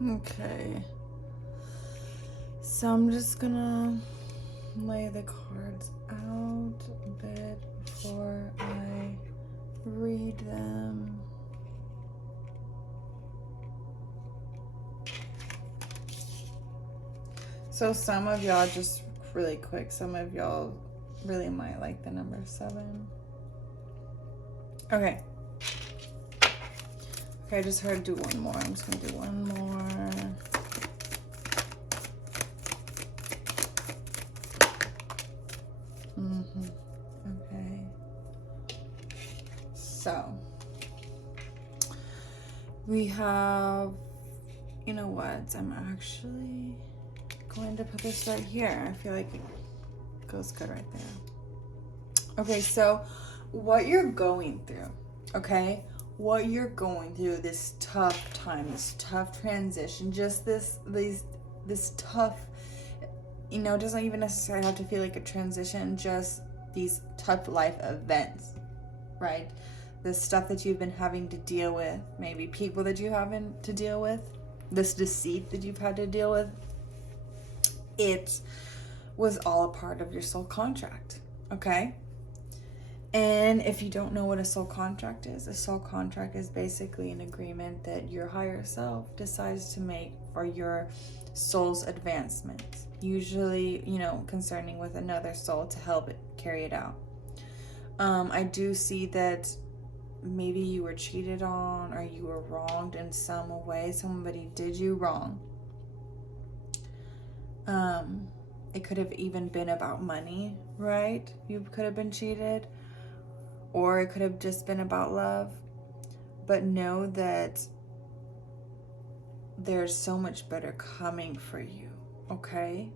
Okay, so I'm just gonna lay the cards out a bit before I read them. So some of y'all, just really quick, some of y'all really might like the number 7. Okay. Okay, I just heard do one more. I'm just gonna do one more. Okay. So we have, you know what? I'm actually going to put this right here. I feel like it goes good right there. Okay, so what you're going through, okay? What you're going through, this tough time, this tough transition, just this tough, you know, it doesn't even necessarily have to feel like a transition, just these tough life events, right? The stuff that you've been having to deal with, maybe people that you haven't to deal with, this deceit that you've had to deal with. It was all a part of your soul contract, okay? And if you don't know what a soul contract is, a soul contract is basically an agreement that your higher self decides to make for your soul's advancement, usually, concerning with another soul to help it carry it out. I do see that maybe you were cheated on or you were wronged in some way. Somebody did you wrong. It could have even been about money, right? You could have been cheated. Or it could have just been about love. But know that there's so much better coming for you, okay?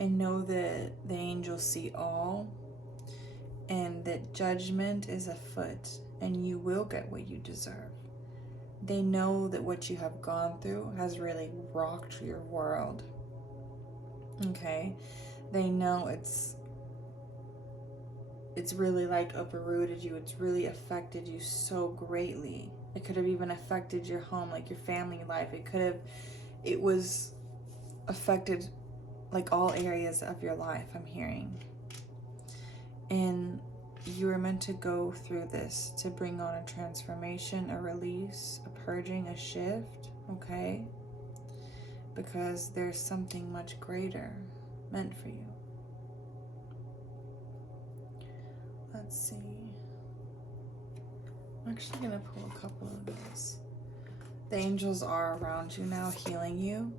And know that the angels see all, and that judgment is afoot, and you will get what you deserve. They know that what you have gone through has really rocked your world, okay? They know it's really like uprooted you. It's really affected you so greatly. It could have even affected your home, like your family life. It was affected like all areas of your life, I'm hearing. And you were meant to go through this to bring on a transformation, a release, a purging, a shift, okay? Because there's something much greater meant for you. Let's see. I'm actually going to pull a couple of these. The angels are around you now, healing you.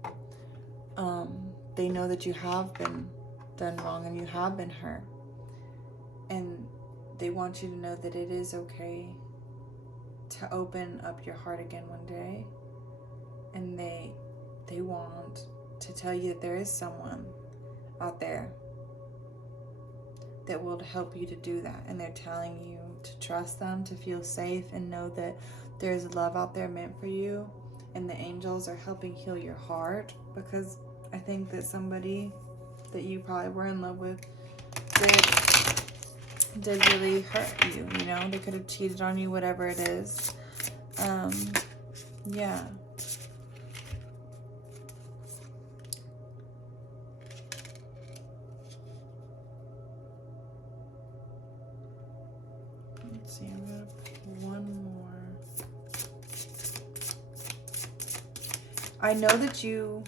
They know that you have been done wrong and you have been hurt. And they want you to know that it is okay to open up your heart again one day. And they want to tell you that there is someone out there that will help you to do that. And they're telling you to trust them, to feel safe, and know that there's love out there meant for you. And the angels are helping heal your heart, because I think that somebody that you probably were in love with did really hurt you, They could have cheated on you, whatever it is. Yeah. Let's see, I'm gonna put one more. I know that you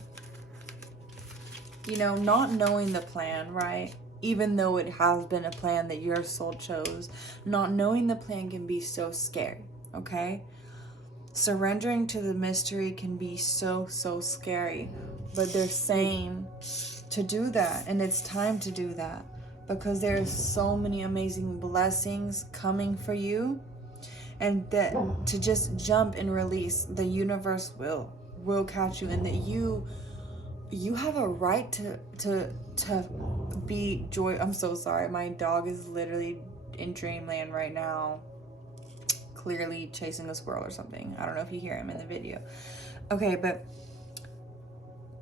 not knowing the plan, right? Even though it has been a plan that your soul chose, not knowing the plan can be so scary, okay? Surrendering to the mystery can be so, so scary. But they're saying to do that, and it's time to do that, because there's so many amazing blessings coming for you, and that to just jump and release, the universe will catch you, and that you have a right to be joy. I'm so sorry, my dog is literally in dreamland right now, clearly chasing a squirrel or something. I don't know if you hear him in the video. Okay, but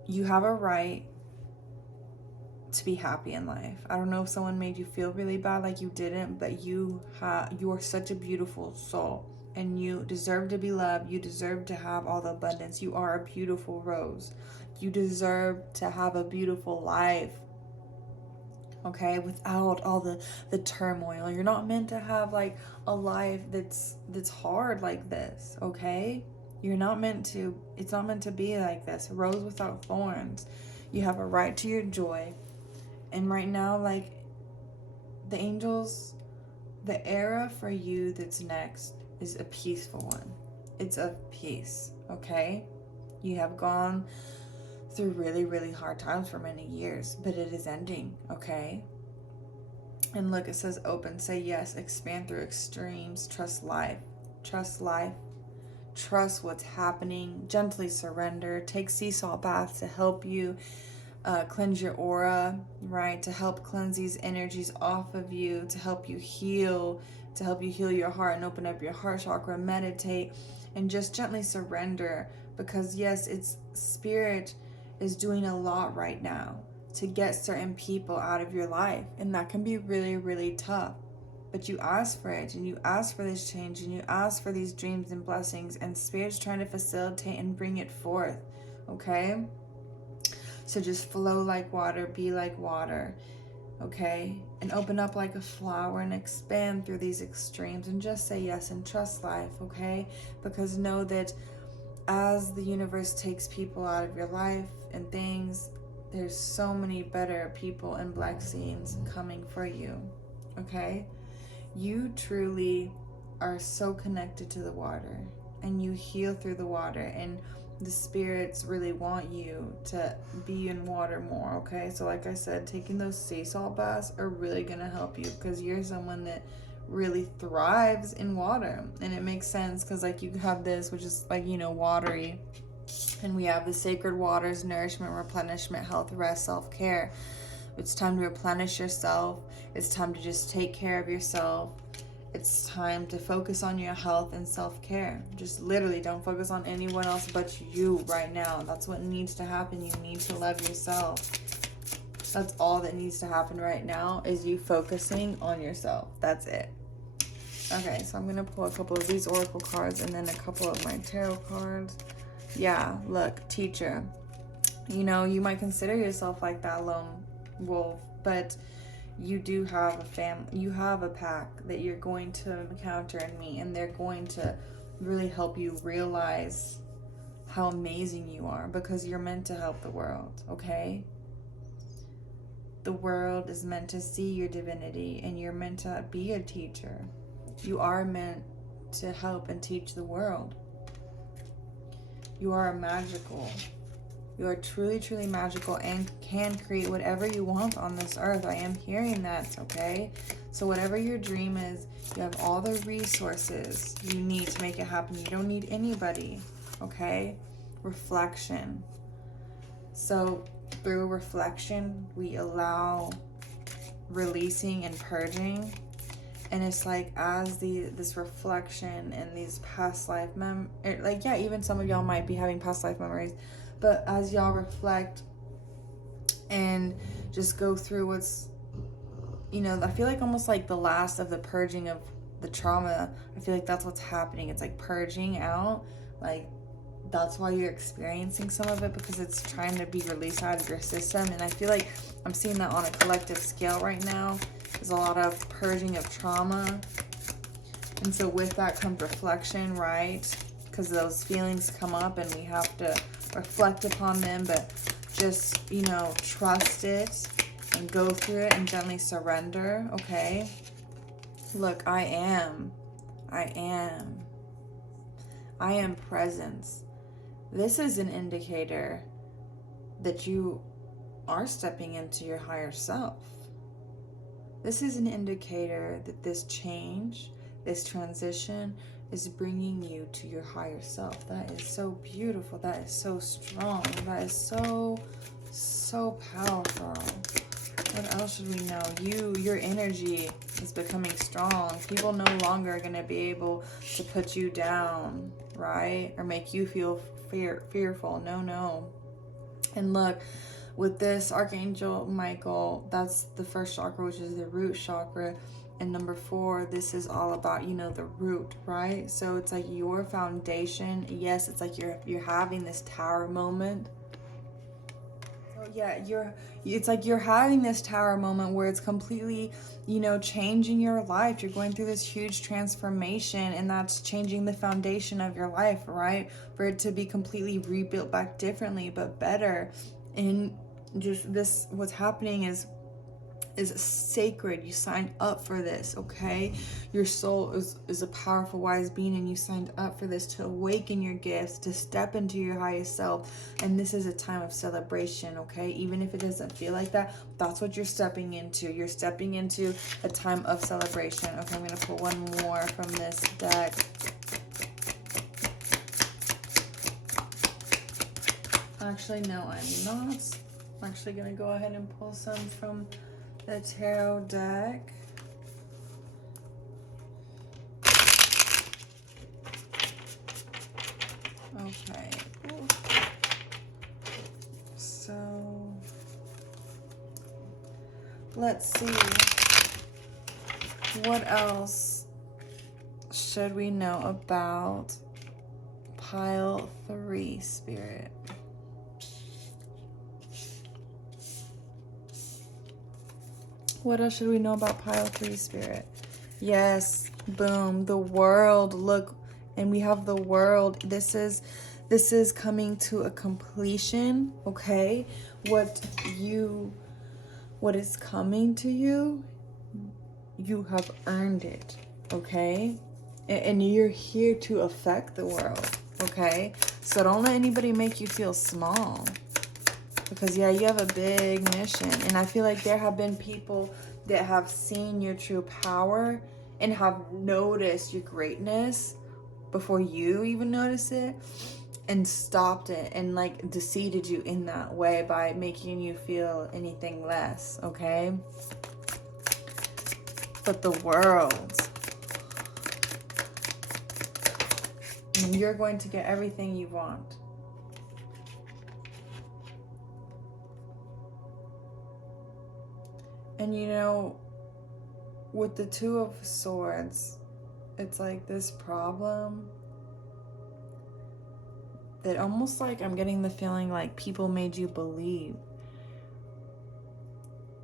you have a right to be happy in life. I don't know if someone made you feel really bad, like you didn't, but you are such a beautiful soul, and you deserve to be loved. You deserve to have all the abundance. You are a beautiful rose. You deserve to have a beautiful life, okay, without all the turmoil. You're not meant to have like a life that's hard like this, okay? You're not meant to, it's not meant to be like this. A rose without thorns. You have a right to your joy. And right now, like, the angels, the era for you that's next is a peaceful one. It's of peace, okay? You have gone through really, really hard times for many years, but it is ending, okay? And look, it says open, say yes, expand through extremes, trust life, trust what's happening, gently surrender, take sea salt baths to help you cleanse your aura, right? To help cleanse these energies off of you, to help you heal your heart and open up your heart chakra, meditate, and just gently surrender, because yes, it's spirit is doing a lot right now to get certain people out of your life, and that can be really, really tough. But you ask for it, and you ask for this change, and you ask for these dreams and blessings, and spirit's trying to facilitate and bring it forth, okay? So just flow like water, be like water, okay? And open up like a flower and expand through these extremes and just say yes and trust life, okay? Because know that as the universe takes people out of your life and things, there's so many better people and blessings coming for you, okay? You truly are so connected to the water, and you heal through the water, and the spirits really want you to be in water more, okay? So like I said, taking those sea salt baths are really gonna help you, because you're someone that really thrives in water. And it makes sense because like you have this, which is like, you know, watery, and we have the sacred waters: nourishment, replenishment, health, rest, self-care. It's time to replenish yourself. It's time to just take care of yourself. It's time to focus on your health and self-care. Just literally don't focus on anyone else but you right now. That's what needs to happen. You need to love yourself. That's all that needs to happen right now, is you focusing on yourself. That's it. Okay, so I'm going to pull a couple of these oracle cards and then a couple of my tarot cards. Yeah, look, teacher. You know, you might consider yourself like that lone wolf, but you do have a family. You have a pack that you're going to encounter and meet, and they're going to really help you realize how amazing you are, because you're meant to help the world, okay? The world is meant to see your divinity, and you're meant to be a teacher. You are meant to help and teach the world. You are magical. You are truly, truly magical and can create whatever you want on this earth. I am hearing that, okay? So whatever your dream is, you have all the resources you need to make it happen. You don't need anybody, okay? Reflection. So through reflection, we allow releasing and purging. And it's like, as this reflection and these past life even some of y'all might be having past life memories, but as y'all reflect and just go through what's, you know, I feel like almost like the last of the purging of the trauma, I feel like that's what's happening. It's like purging out, like that's why you're experiencing some of it, because it's trying to be released out of your system. And I feel like I'm seeing that on a collective scale right now. There's a lot of purging of trauma. And so with that comes reflection, right? Because those feelings come up and we have to reflect upon them, but just, you know, trust it and go through it and gently surrender, okay? Look, I am presence. This is an indicator that you are stepping into your higher self. This is an indicator that this change, this transition is bringing you to your higher self. That is so beautiful. That is so strong. That is so, so powerful. What else should we know? Your energy is becoming strong. People no longer are going to be able to put you down, right? Or make you feel fearful. No. And look, with this Archangel Michael, that's the first chakra, which is the root chakra. And number 4, this is all about, you know, the root, right? So it's like your foundation. Yes, it's like you're having this tower moment. So yeah, it's like you're having this tower moment where it's completely, you know, changing your life. You're going through this huge transformation, and that's changing the foundation of your life, right? For it to be completely rebuilt back differently, but better. And just this, what's happening is sacred. You signed up for this, okay? Your soul is a powerful, wise being, and you signed up for this to awaken your gifts, to step into your highest self. And this is a time of celebration, okay? Even if it doesn't feel like that, that's what you're stepping into. You're stepping into a time of celebration. Okay, I'm going to pull one more from this deck. Actually, no, I'm not. I'm actually going to go ahead and pull some from the tarot deck. Okay. Ooh. So let's see. What else should we know about pile 3, Spirit? What else should we know about pile 3 spirit? Yes, boom, the world. Look, and we have the world. This is coming to a completion, okay? What is coming to you, you have earned it, okay? And you're here to affect the world, okay? So don't let anybody make you feel small. Because, yeah, you have a big mission. And I feel like there have been people that have seen your true power and have noticed your greatness before you even notice it, and stopped it and like deceived you in that way by making you feel anything less, okay? But the world, and you're going to get everything you want. And you know, with the 2 of Swords, it's like this problem that almost like I'm getting the feeling like people made you believe.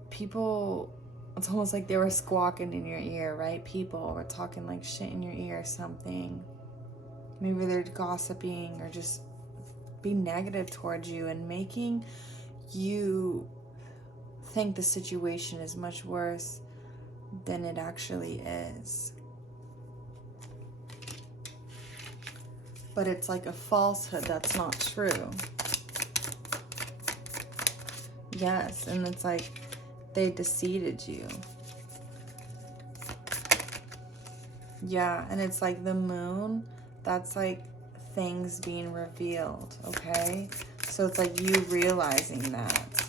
People, it's almost like they were squawking in your ear, right? People were talking like shit in your ear or something. Maybe they're gossiping or just being negative towards you and making you think the situation is much worse than it actually is. But it's like a falsehood that's not true. Yes, and it's like they deceived you. Yeah, and it's like the moon, that's like things being revealed, okay? So it's like you realizing that.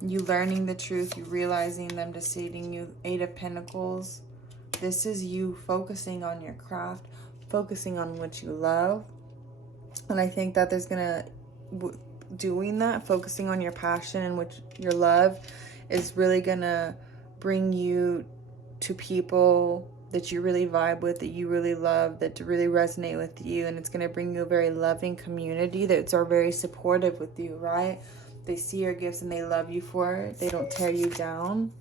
You learning the truth, you realizing them deceiving you. 8 of Pentacles. This is you focusing on your craft, focusing on what you love. And I think that there's gonna, doing that, focusing on your passion and what your love is really gonna bring you to people that you really vibe with, that you really love, that really resonate with you. And it's gonna bring you a very loving community that are very supportive with you, right? They see your gifts and they love you for it. They don't tear you down.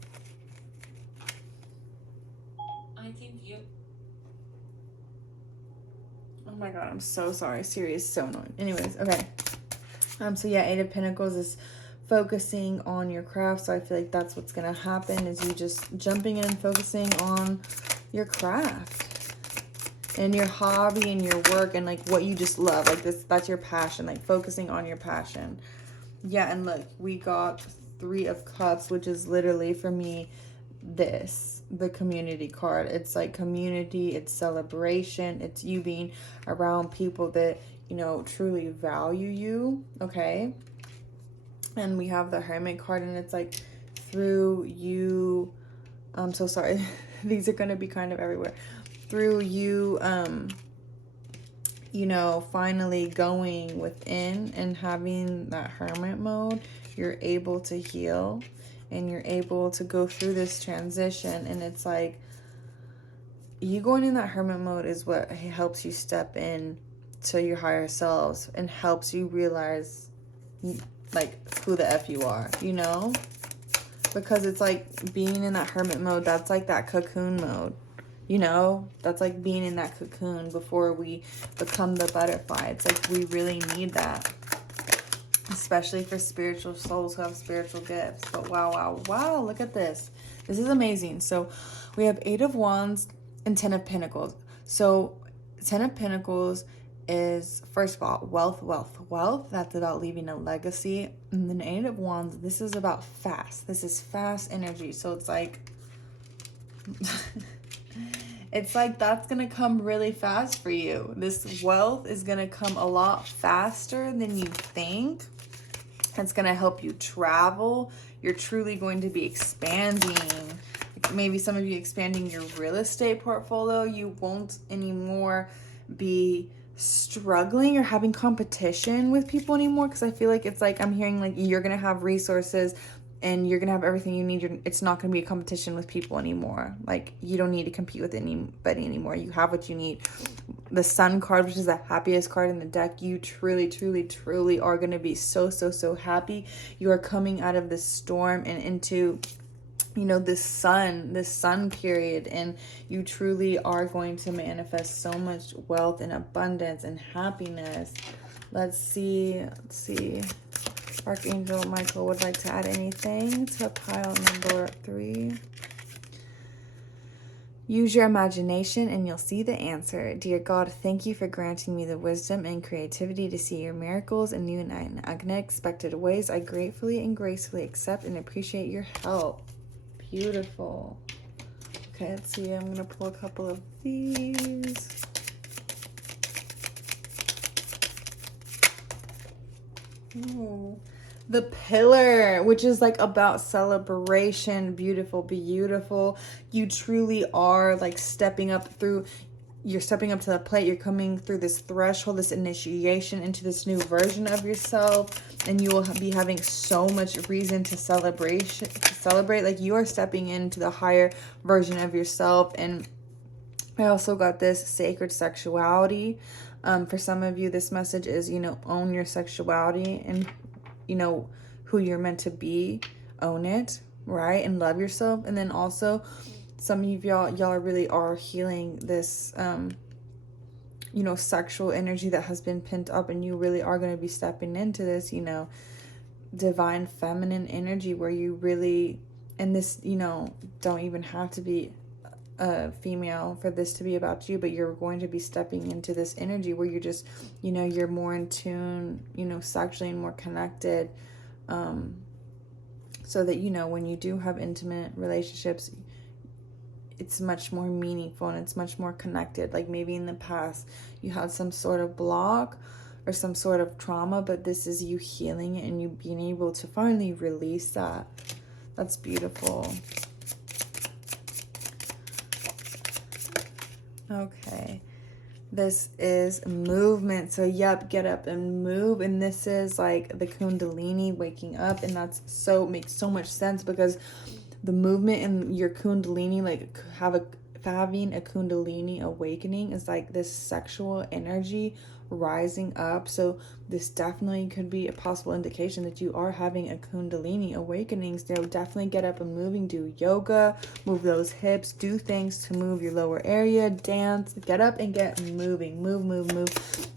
I think you... Oh my god, I'm so sorry. Siri is so annoying. Anyways, okay. So yeah, 8 of Pentacles is focusing on your craft. So I feel like that's what's gonna happen, is you just jumping in and focusing on your craft and your hobby and your work and like what you just love. Like that's your passion, like focusing on your passion. Yeah, and look, we got 3 of Cups, which is literally, for me, the community card. It's like community, it's celebration, it's you being around people that, you know, truly value you, okay? And we have the Hermit card, and it's like through you, I'm so sorry, these are going to be kind of everywhere. Through you, you know, finally going within and having that hermit mode, you're able to heal and you're able to go through this transition. And it's like you going in that hermit mode is what helps you step in to your higher selves and helps you realize like who the F you are, you know? Because it's like being in that hermit mode, that's like that cocoon mode. You know, that's like being in that cocoon before we become the butterfly. It's like we really need that, especially for spiritual souls who have spiritual gifts. But wow, look at this. This is amazing. So we have 8 of Wands and 10 of Pentacles. So 10 of Pentacles is, first of all, wealth. That's about leaving a legacy. And then 8 of Wands, this is about fast. This is fast energy. So it's like... it's like that's going to come really fast for you. This wealth is going to come a lot faster than you think. It's going to help you travel. You're truly going to be expanding. Maybe some of you expanding your real estate portfolio. You won't anymore be struggling or having competition with people anymore. Because I feel like it's like I'm hearing like you're going to have resources and you're going to have everything you need. It's not going to be a competition with people anymore. Like, you don't need to compete with anybody anymore. You have what you need. The Sun card, which is the happiest card in the deck, you truly are going to be so happy. You are coming out of this storm and into you know, this sun period, and you truly are going to manifest so much wealth and abundance and happiness. Let's see. Archangel Michael would like to add anything to pile number 3. Use your imagination and you'll see the answer. Dear God, thank you for granting me the wisdom and creativity to see your miracles in new and unexpected ways. I gratefully and gracefully accept and appreciate your help. Beautiful. Okay, let's see. I'm going to pull a couple of these. Ooh. The Pillar, which is like about celebration. Beautiful, beautiful. You truly are like stepping up to the plate. You're coming through this threshold, this initiation into this new version of yourself, and you will be having so much reason to celebrate. Like, you are stepping into the higher version of yourself. And I also got this sacred sexuality. For some of you, this message is, you know, own your sexuality and, you know, who you're meant to be. Own it, right? And love yourself. And then also, some of y'all really are healing this, you know, sexual energy that has been pent up, and you really are going to be stepping into this, you know, divine feminine energy where you really, and this, you know, don't even have to be a female for this to be about you, but you're going to be stepping into this energy where you're just, you know, you're more in tune, you know, sexually, and more connected, so that, you know, when you do have intimate relationships, it's much more meaningful and it's much more connected. Like, maybe in the past you had some sort of block or some sort of trauma, but this is you healing it and you being able to finally release that. That's beautiful. Okay, this is movement. So yep, get up and move. And this is like the Kundalini waking up, and that's makes so much sense, because the movement in your Kundalini, like having a Kundalini awakening, is like this sexual energy rising up. So this definitely could be a possible indication that you are having a Kundalini awakening. So definitely get up and moving. Do yoga, move those hips, do things to move your lower area, dance, get up and get moving. Move.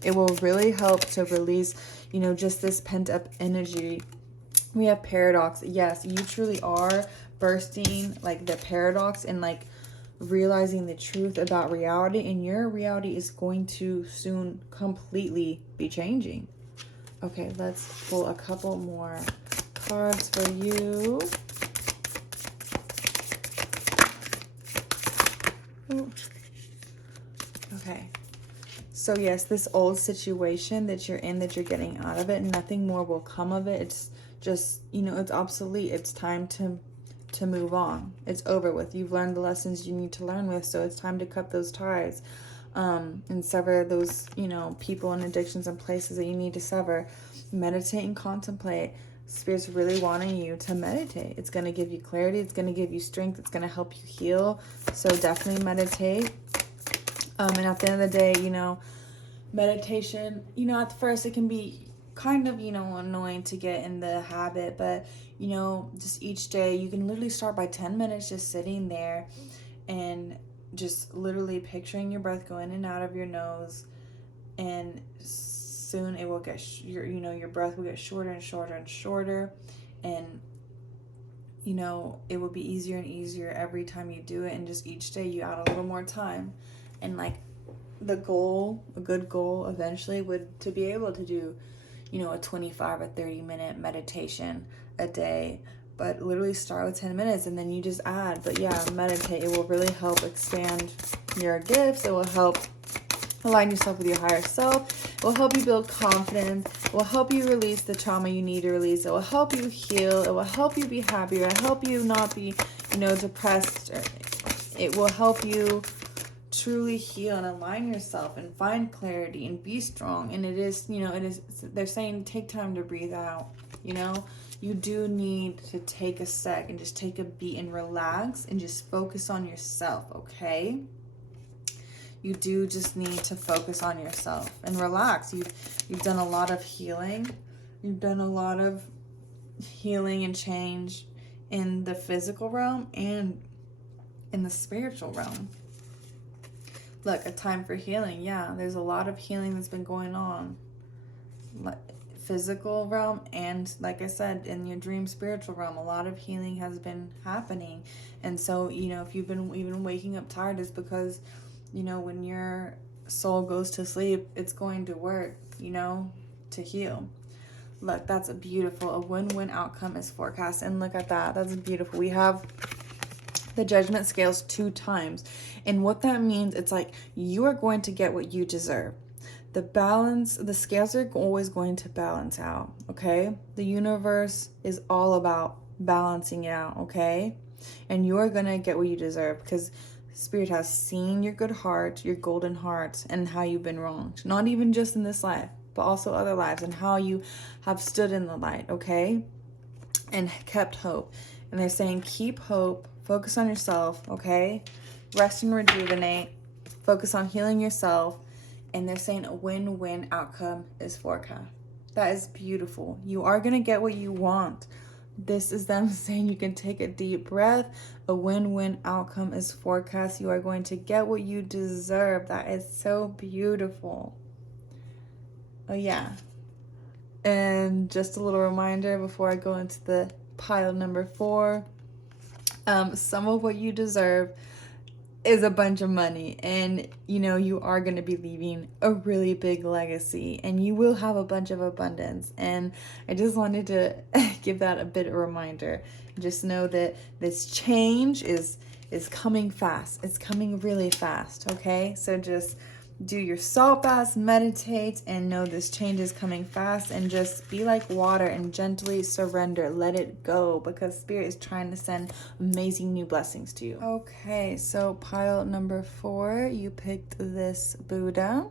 It will really help to release, you know, just this pent up energy. We have paradox. Yes, you truly are bursting like the paradox and like realizing the truth about reality, and your reality is going to soon completely be changing. Okay, let's pull a couple more cards for you. Ooh. Okay, so yes, this old situation that you're in, that you're getting out of it, nothing more will come of it. It's just, you know, it's obsolete. It's time to move on. It's over with. You've learned the lessons you need to learn with, so it's time to cut those ties, and sever those, you know, people and addictions and places that you need to sever. Meditate and contemplate. Spirit's really wanting you to meditate. It's going to give you clarity. It's going to give you strength. It's going to help you heal. So definitely meditate. And at the end of the day, you know, meditation, you know, at first it can be kind of, you know, annoying to get in the habit, but, you know, just each day you can literally start by 10 minutes just sitting there and just literally picturing your breath going in and out of your nose, and soon it will get your breath will get shorter and shorter and shorter, and, you know, it will be easier and easier every time you do it, and just each day you add a little more time. And like, the goal, a good goal eventually would to be able to do, you know, a 25 or 30 minute meditation a day, but literally start with 10 minutes and then you just add. But yeah, meditate. It will really help expand your gifts. It will help align yourself with your higher self. It will help you build confidence. It will help you release the trauma you need to release. It will help you heal. It will help you be happier. It will help you not be, you know, depressed. It will help you truly heal and align yourself and find clarity and be strong. And it is, you know, they're saying take time to breathe out. You know, you do need to take a sec and just take a beat and relax and just focus on yourself. Okay, you do just need to focus on yourself and relax. You've done a lot of healing. You've done a lot of healing and change in the physical realm and in the spiritual realm. Look, a time for healing. Yeah, there's a lot of healing that's been going on. Physical realm and, like I said, in your dream spiritual realm, a lot of healing has been happening. And so, you know, if you've been even waking up tired, it's because, you know, when your soul goes to sleep, it's going to work, you know, to heal. Look, that's a beautiful, a win-win outcome is forecast. And look at that. That's beautiful. We have the judgment scales 2 times. And what that means, it's like you are going to get what you deserve. The balance, the scales are always going to balance out, okay? The universe is all about balancing it out, okay? And you're going to get what you deserve because Spirit has seen your good heart, your golden heart, and how you've been wronged. Not even just in this life, but also other lives, and how you have stood in the light, okay? And kept hope. And they're saying, keep hope, focus on yourself, okay? Rest and rejuvenate, focus on healing yourself. And they're saying a win-win outcome is forecast. That is beautiful. You are going to get what you want. This is them saying you can take a deep breath. A win-win outcome is forecast. You are going to get what you deserve. That is so beautiful. Oh, yeah. And just a little reminder before I go into the pile number 4. Some of what you deserve is a bunch of money, and you know you are going to be leaving a really big legacy, and you will have a bunch of abundance. And I just wanted to give that a bit of a reminder. Just know that this change is coming fast. It's coming really fast, okay? So just do your salt baths, meditate, and know this change is coming fast, and just be like water and gently surrender. Let it go, because Spirit is trying to send amazing new blessings to you. Okay, so pile number 4, you picked this Buddha.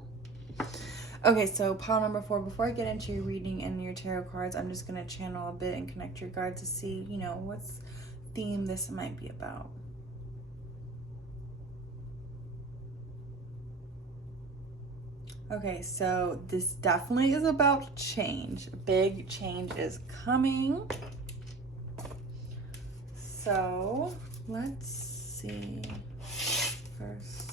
Okay, so pile number 4, before I get into your reading and your tarot cards, I'm just going to channel a bit and connect your guides to see, you know, what's theme this might be about. Okay, so this definitely is about change. Big change is coming. So let's see first.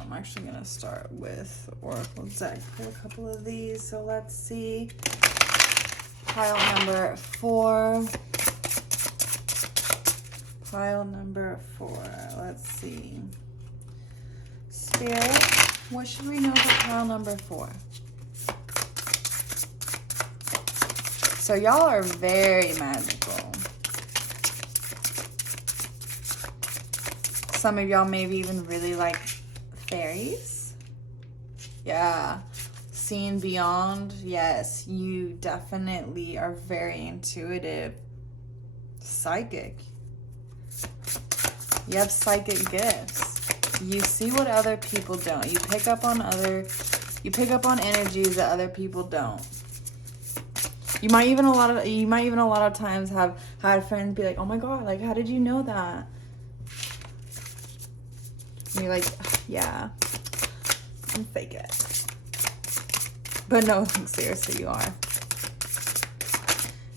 I'm actually going to start with Oracle deck. Pull a couple of these. So let's see. Pile number 4. Pile number 4. Let's see. Spirit, what should we know for pile number 4? So y'all are very magical. Some of y'all maybe even really like fairies. Yeah. Seeing beyond, yes, you definitely are very intuitive, psychic. You have psychic gifts. You see what other people don't. You pick up on energies that other people don't. You might even a lot of times have had friends be like, "Oh my God, like how did you know that?" And you're like, "Yeah, I'm fake it." But no, seriously, you are.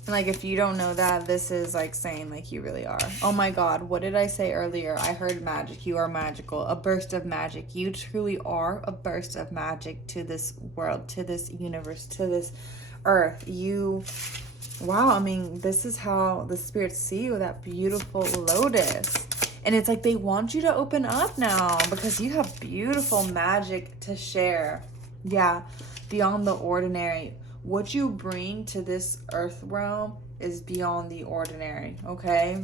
And like, if you don't know that, this is like saying like you really are. Oh my God, what did I say earlier? I heard magic. You are magical. A burst of magic. You truly are a burst of magic to this world, to this universe, to this earth. Wow, I mean, this is how the spirits see you, that beautiful lotus. And it's like they want you to open up now because you have beautiful magic to share. Yeah. Beyond the ordinary. What you bring to this earth realm is beyond the ordinary, okay?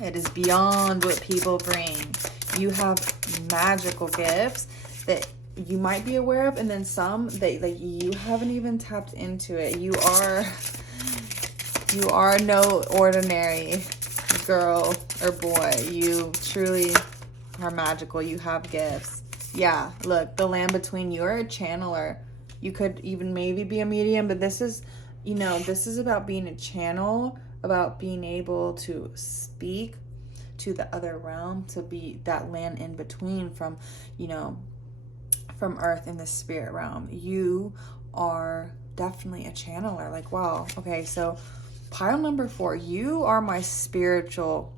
It is beyond what people bring. You have magical gifts that you might be aware of, and then some that like you haven't even tapped into it. You are no ordinary girl or boy. You truly are magical. You have gifts. Yeah, look, the land between you are a channeler. You could even maybe be a medium, but this is, you know, this is about being a channel, about being able to speak to the other realm, to be that land in between from, you know, from earth in the spirit realm. You are definitely a channeler. Like, wow. Okay, so pile number 4, you are my spiritual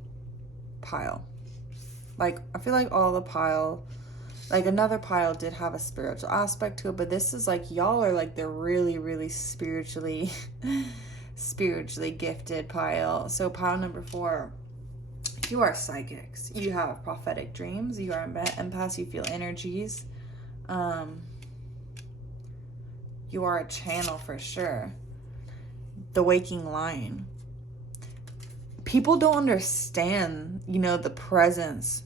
pile. Like, I feel like all the pile, like another pile did have a spiritual aspect to it, but this is like, y'all are like the really, really spiritually gifted pile. So pile number 4, you are psychics. You have prophetic dreams. You are empaths. You feel energies. You are a channel for sure. The waking lion. People don't understand, you know, the presence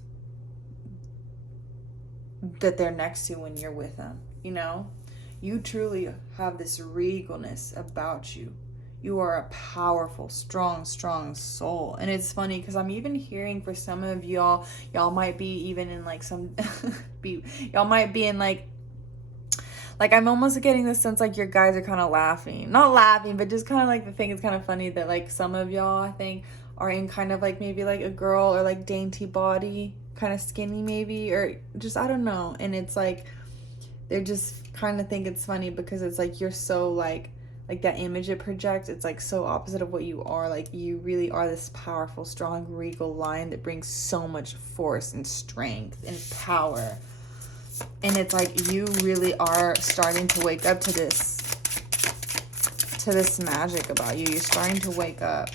that they're next to when you're with them, you know? You truly have this regalness about you. You are a powerful, strong soul. And it's funny because I'm even hearing for some of y'all might be even in like some, y'all might be in like I'm almost getting this sense like your guys are kind of laughing. Not laughing, but just kind of like the thing is kind of funny that like some of y'all, I think, are in kind of like maybe like a girl or like dainty body, kind of skinny maybe, or just, I don't know. And it's like, they're just kind of think it's funny because it's like you're so like that image it projects, it's like so opposite of what you are. Like, you really are this powerful, strong, regal lion that brings so much force and strength and power. And it's like you really are starting to wake up to this magic about you. You're starting to wake up.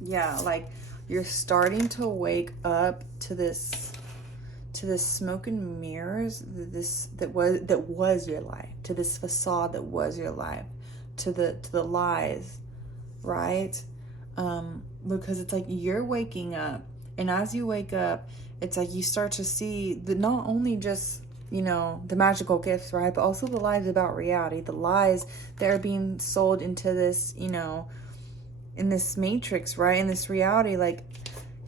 Yeah, like you're starting to wake up to this smoke and mirrors, that was your life, to this facade that was your life, to the lies, right? Because it's like you're waking up, and as you wake up, it's like you start to see not only just, you know, the magical gifts, right, but also the lies about reality, the lies that are being sold into this, you know, in this matrix, right, in this reality. Like,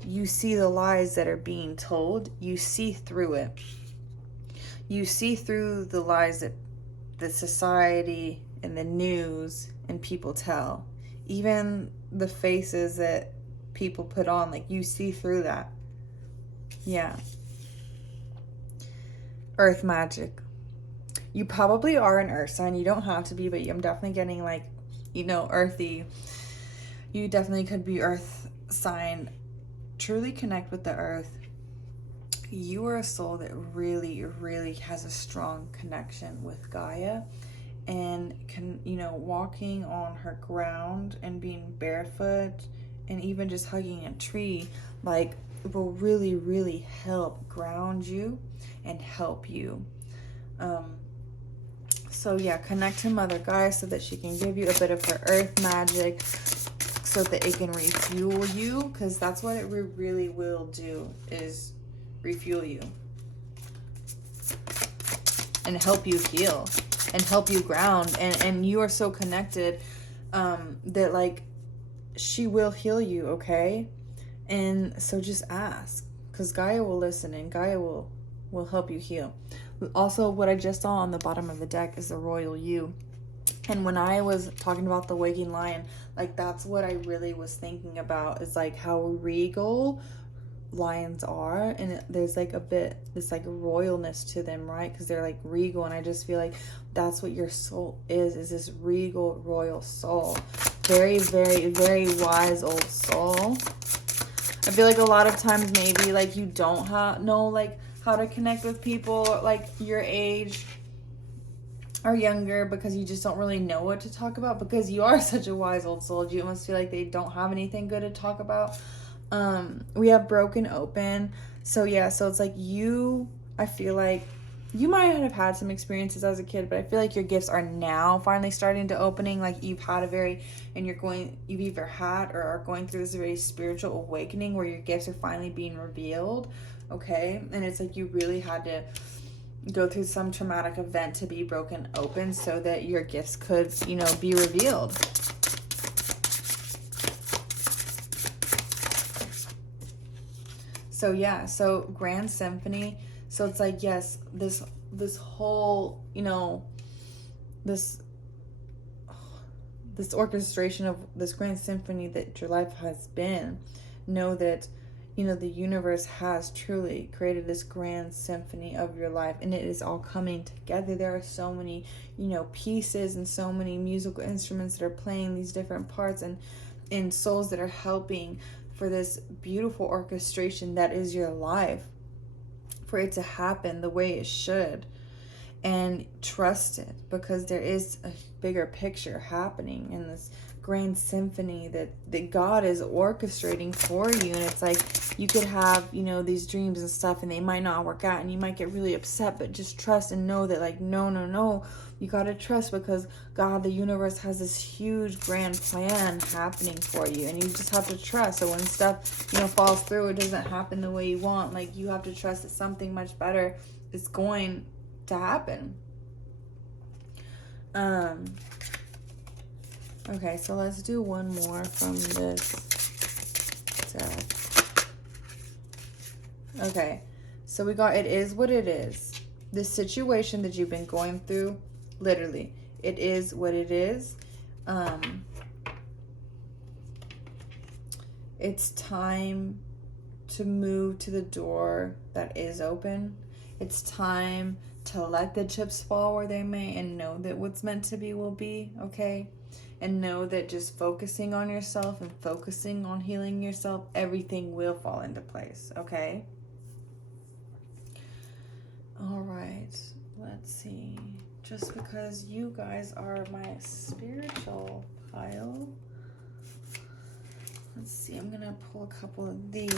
you see the lies that are being told, you see through it. You see through the lies that the society and the news and people tell. Even the faces that people put on, like, you see through that. Yeah. Earth magic. You probably are an earth sign. You don't have to be, but I'm definitely getting like, you know, earthy. You definitely could be earth sign. Truly connect with the earth. You are a soul that really, really has a strong connection with Gaia, and can, you know, walking on her ground and being barefoot and even just hugging a tree, like, will really, really help ground you and help you. So yeah, connect to Mother Gaia so that she can give you a bit of her earth magic, so that it can refuel you, because that's what it really will do, is refuel you and help you heal and help you ground. And you are so connected that like she will heal you, okay? And so just ask, because Gaia will listen, and Gaia will help you heal. Also, what I just saw on the bottom of the deck is the Royal You. And when I was talking about the Waking Lion, like, that's what I really was thinking about, is like how regal lions are, and there's like a bit this like royalness to them, right? Because they're like regal, and I just feel like that's what your soul is this regal, royal soul. Very, very, very wise old soul. I feel like a lot of times maybe like you don't know like how to connect with people like your age or younger, because you just don't really know what to talk about, because you are such a wise old soul. You almost feel like they don't have anything good to talk about. We have Broken Open. So yeah, so it's like I feel like you might have had some experiences as a kid, but I feel like your gifts are now finally starting to opening. Like, you've either had or are going through this very spiritual awakening where your gifts are finally being revealed, okay? And it's like you really had to go through some traumatic event to be broken open so that your gifts could, you know, be revealed. So yeah, so Grand Symphony. So it's like, yes, this whole, you know, this orchestration of this Grand Symphony that your life has been, know that you know, the universe has truly created this grand symphony of your life, and it is all coming together. There are so many, you know, pieces and so many musical instruments that are playing these different parts, and souls that are helping for this beautiful orchestration that is your life, for it to happen the way it should. And trust it, because there is a bigger picture happening in this grand symphony that God is orchestrating for you. And it's like, you could have, you know, these dreams and stuff, and they might not work out, and you might get really upset, but just trust and know that, like, no, you gotta trust, because God, the universe, has this huge grand plan happening for you, and you just have to trust. So when stuff, you know, falls through, it doesn't happen the way you want, like, you have to trust that something much better is going to happen. Okay, so let's do one more from this deck. Okay, so we got, it is what it is. This situation that you've been going through, literally, it is what it is. It's time to move to the door that is open. It's time to let the chips fall where they may, and know that what's meant to be will be, okay? And know that just focusing on yourself and focusing on healing yourself, everything will fall into place, okay? All right, let's see. Just because you guys are my spiritual pile, let's see, I'm gonna pull a couple of these.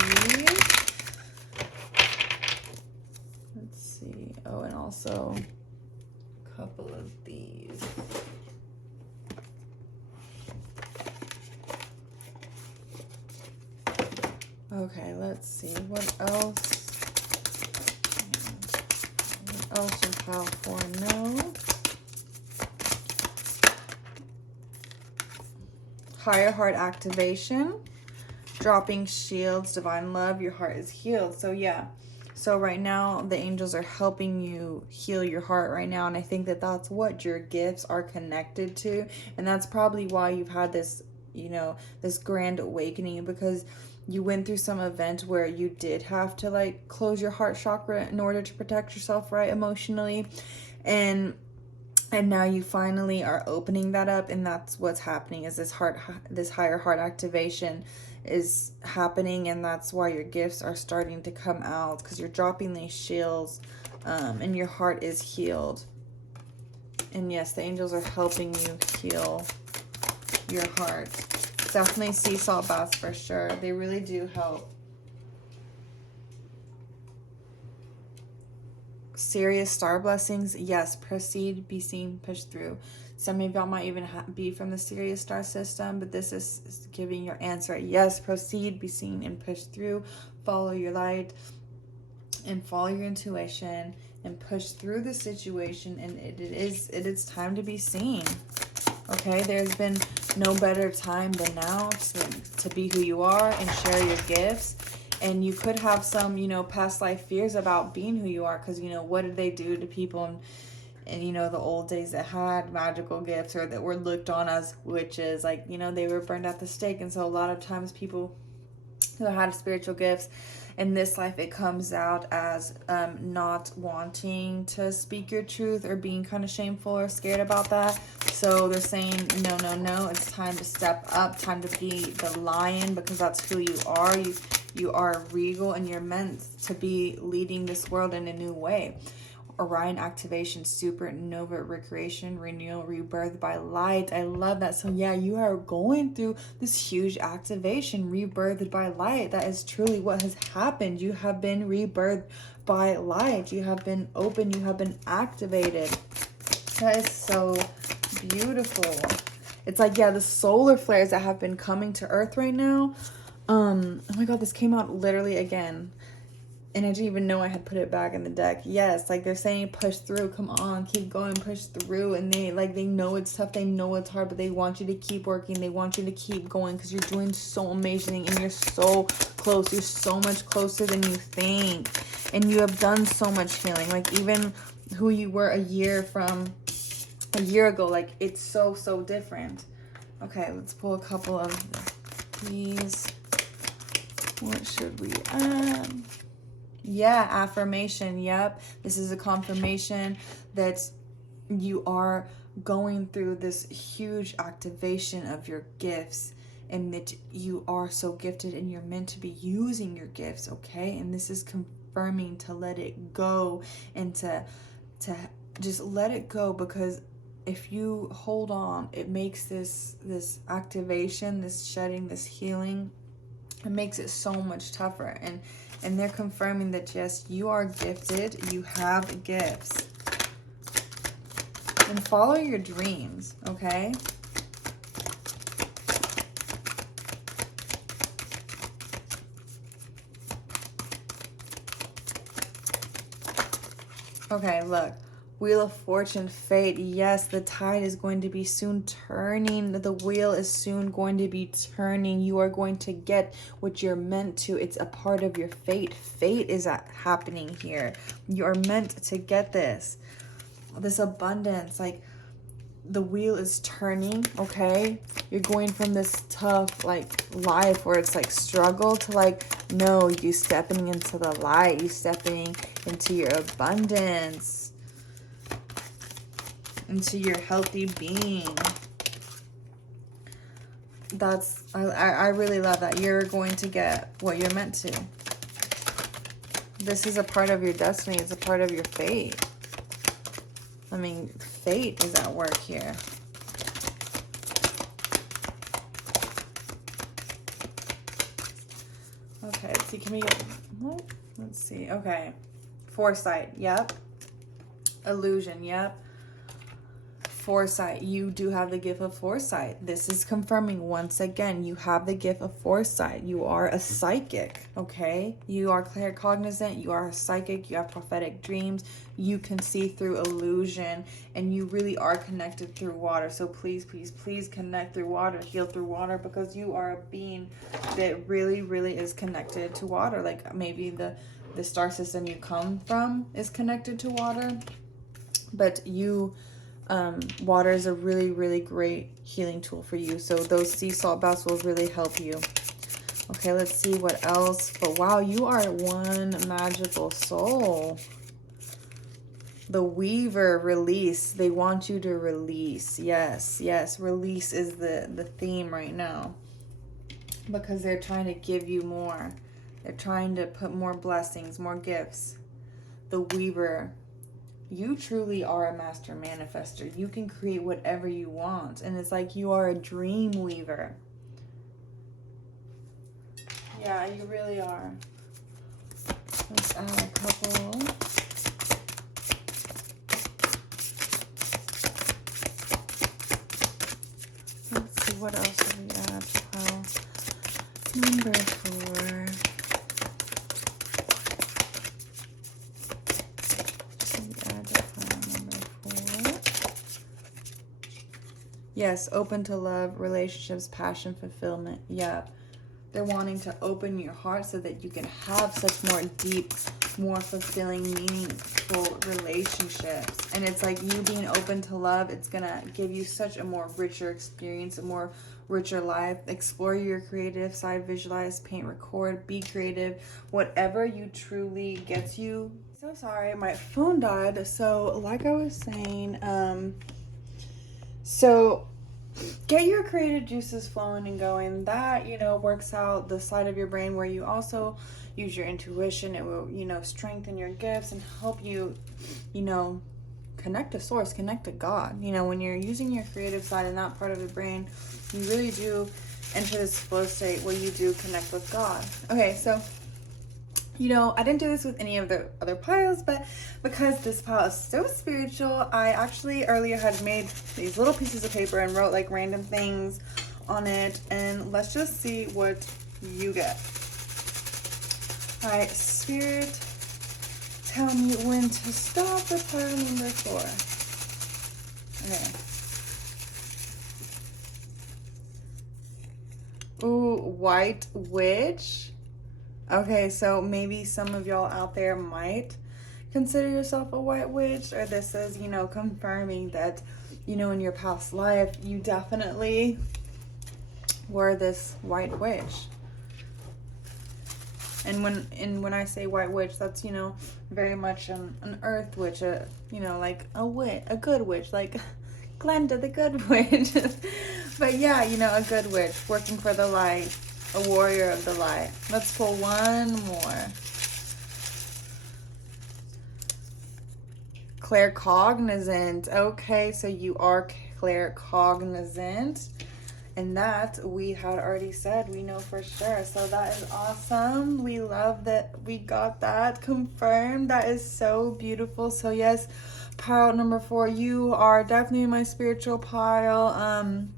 Let's see. Oh, and also a couple of these. Okay, let's see. What else? What else should pile 4 know? Higher heart activation. Dropping shields, divine love. Your heart is healed. So yeah. So right now, the angels are helping you heal your heart right now. And I think that that's what your gifts are connected to. And that's probably why you've had this, you know, this grand awakening, because you went through some event where you did have to, like, close your heart chakra in order to protect yourself, right, emotionally. And now you finally are opening that up, and that's what's happening, is this higher heart activation is happening, and that's why your gifts are starting to come out, because you're dropping these shields, and your heart is healed. And yes, the angels are helping you heal your heart. Definitely sea salt baths for sure. They really do help. Serious star blessings. Yes, proceed, be seen, push through. Some of y'all might even be from the Sirius star system, but this is giving your answer. Yes, proceed, be seen, and push through. Follow your light and follow your intuition and push through the situation. And it is time to be seen. Okay, there's been no better time than now to be who you are and share your gifts. And you could have some, you know, past life fears about being who you are, because, you know, what did they do to people in, you know, the old days that had magical gifts or that were looked on as witches? Like, you know, they were burned at the stake. And so a lot of times people who had spiritual gifts in this life, it comes out as not wanting to speak your truth, or being kind of shameful or scared about that. So they're saying, no, it's time to step up, time to be the lion, because that's who you are. You are regal, and you're meant to be leading this world in a new way. Orion activation, supernova recreation, renewal, rebirth by light. I love that. So yeah, you are going through this huge activation, rebirthed by light. That is truly what has happened. You have been rebirthed by light. You have been open. You have been activated. That is so beautiful. It's like, yeah, the solar flares that have been coming to Earth right now. Oh my God, this came out literally again. And I didn't even know I had put it back in the deck. Yes, like they're saying, push through. Come on, keep going, push through. And they know it's tough. They know it's hard, but they want you to keep working. They want you to keep going, because you're doing so amazing and you're so close. You're so much closer than you think. And you have done so much healing. Like, even who you were a year ago, like, it's so different. Okay, let's pull a couple of these. What should we add? Yeah, affirmation. Yep. This is a confirmation that you are going through this huge activation of your gifts, and that you are so gifted and you're meant to be using your gifts, okay? And this is confirming to let it go and to just let it go, because if you hold on, it makes this activation, this shedding, this healing, it makes it so much tougher. And they're confirming that yes, you are gifted, you have gifts. And follow your dreams, okay? Okay, look. Wheel of Fortune, fate. Yes, the tide is going to be soon turning. The wheel is soon going to be turning. You are going to get what you're meant to. It's a part of your fate. Fate is happening here. You are meant to get this. This abundance, like the wheel is turning, okay? You're going from this tough like life where it's like struggle to like, no, you stepping into the light, you stepping into your abundance, into your healthy being. That's, I really love that. You're going to get what you're meant to. This is a part of your destiny. It's a part of your fate. I mean, fate is at work here. Okay, let's see, can we get, let's see, okay. Foresight, yep. Illusion, yep. Foresight, you do have the gift of foresight. This is confirming once again, you have the gift of foresight. You are a psychic, okay? You are claircognizant, you are a psychic, you have prophetic dreams, you can see through illusion, and you really are connected through water. So please, please, please connect through water, heal through water, because you are a being that really, really is connected to water. Like maybe the star system you come from is connected to water, but you... water is a really, really great healing tool for you. So those sea salt baths will really help you. Okay, let's see what else. But wow, you are one magical soul. The Weaver, release. They want you to release. Yes, yes. Release is the theme right now. Because they're trying to give you more. They're trying to put more blessings, more gifts. The Weaver. You truly are a master manifester. You can create whatever you want. And it's like you are a dream weaver. Yeah, you really are. Let's add a couple. Let's see, what else do we add to pile? Number 4. Yes, open to love, relationships, passion, fulfillment. Yeah. They're wanting to open your heart so that you can have such more deep, more fulfilling, meaningful relationships. And it's like you being open to love, it's going to give you such a more richer experience, a more richer life. Explore your creative side, visualize, paint, record, be creative. Whatever you truly gets you. So sorry, my phone died. So like I was saying, so get your creative juices flowing and going. That, works out the side of your brain where you also use your intuition. It will, strengthen your gifts and help you, connect to source, connect to God. When you're using your creative side in that part of the brain, you really do enter this flow state where you do connect with God. Okay, so I didn't do this with any of the other piles, but because this pile is so spiritual, I actually earlier had made these little pieces of paper and wrote like random things on it. And let's just see what you get. All right, Spirit, tell me when to stop the pile number 4. Okay. Ooh, White Witch. Okay, so maybe some of y'all out there might consider yourself a white witch, or this is, confirming that, in your past life, you definitely were this white witch. And when I say white witch, that's, you know, very much an earth witch, you know, like a good witch, like Glenda the good witch. But yeah, you know, a good witch working for the light, a warrior of the light. Let's pull one more. Claircognizant. Okay, so you are claircognizant. And that we had already said, we know for sure. So that is awesome. We love that we got that confirmed. That is so beautiful. So yes, pile number 4, you are definitely in my spiritual pile.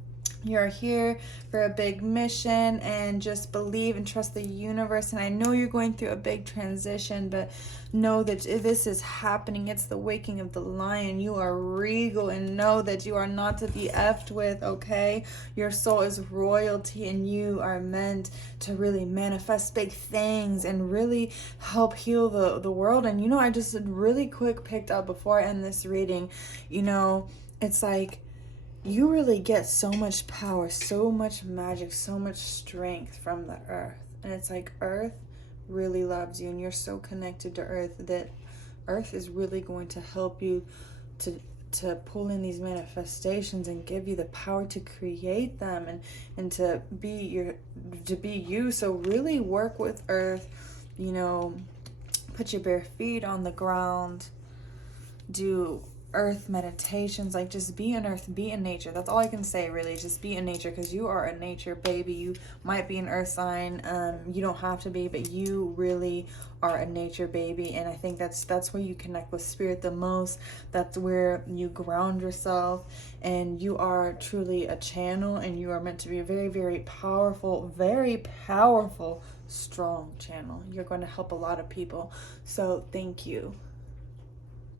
You're here for a big mission, and just believe and trust the universe. And I know you're going through a big transition, but know that this is happening. It's the waking of the lion. You are regal, and know that you are not to be effed with, okay? Your soul is royalty, and you are meant to really manifest big things and really help heal the world. And, you know, I just really quick picked up before I end this reading, you know, it's like, you really get so much power, so much magic, so much strength from the earth. And it's like earth really loves you, and you're so connected to earth that earth is really going to help you to pull in these manifestations and give you the power to create them, and to be you. So really work with earth, you know, put your bare feet on the ground, do earth meditations, like just be in earth, be in nature. That's all I can say, really. Just be in nature, because you are a nature baby. You might be an earth sign, you don't have to be, but you really are a nature baby. And I think that's where you connect with spirit the most. That's where you ground yourself, and you are truly a channel, and you are meant to be a very, very powerful, strong channel. You're going to help a lot of people. So thank you.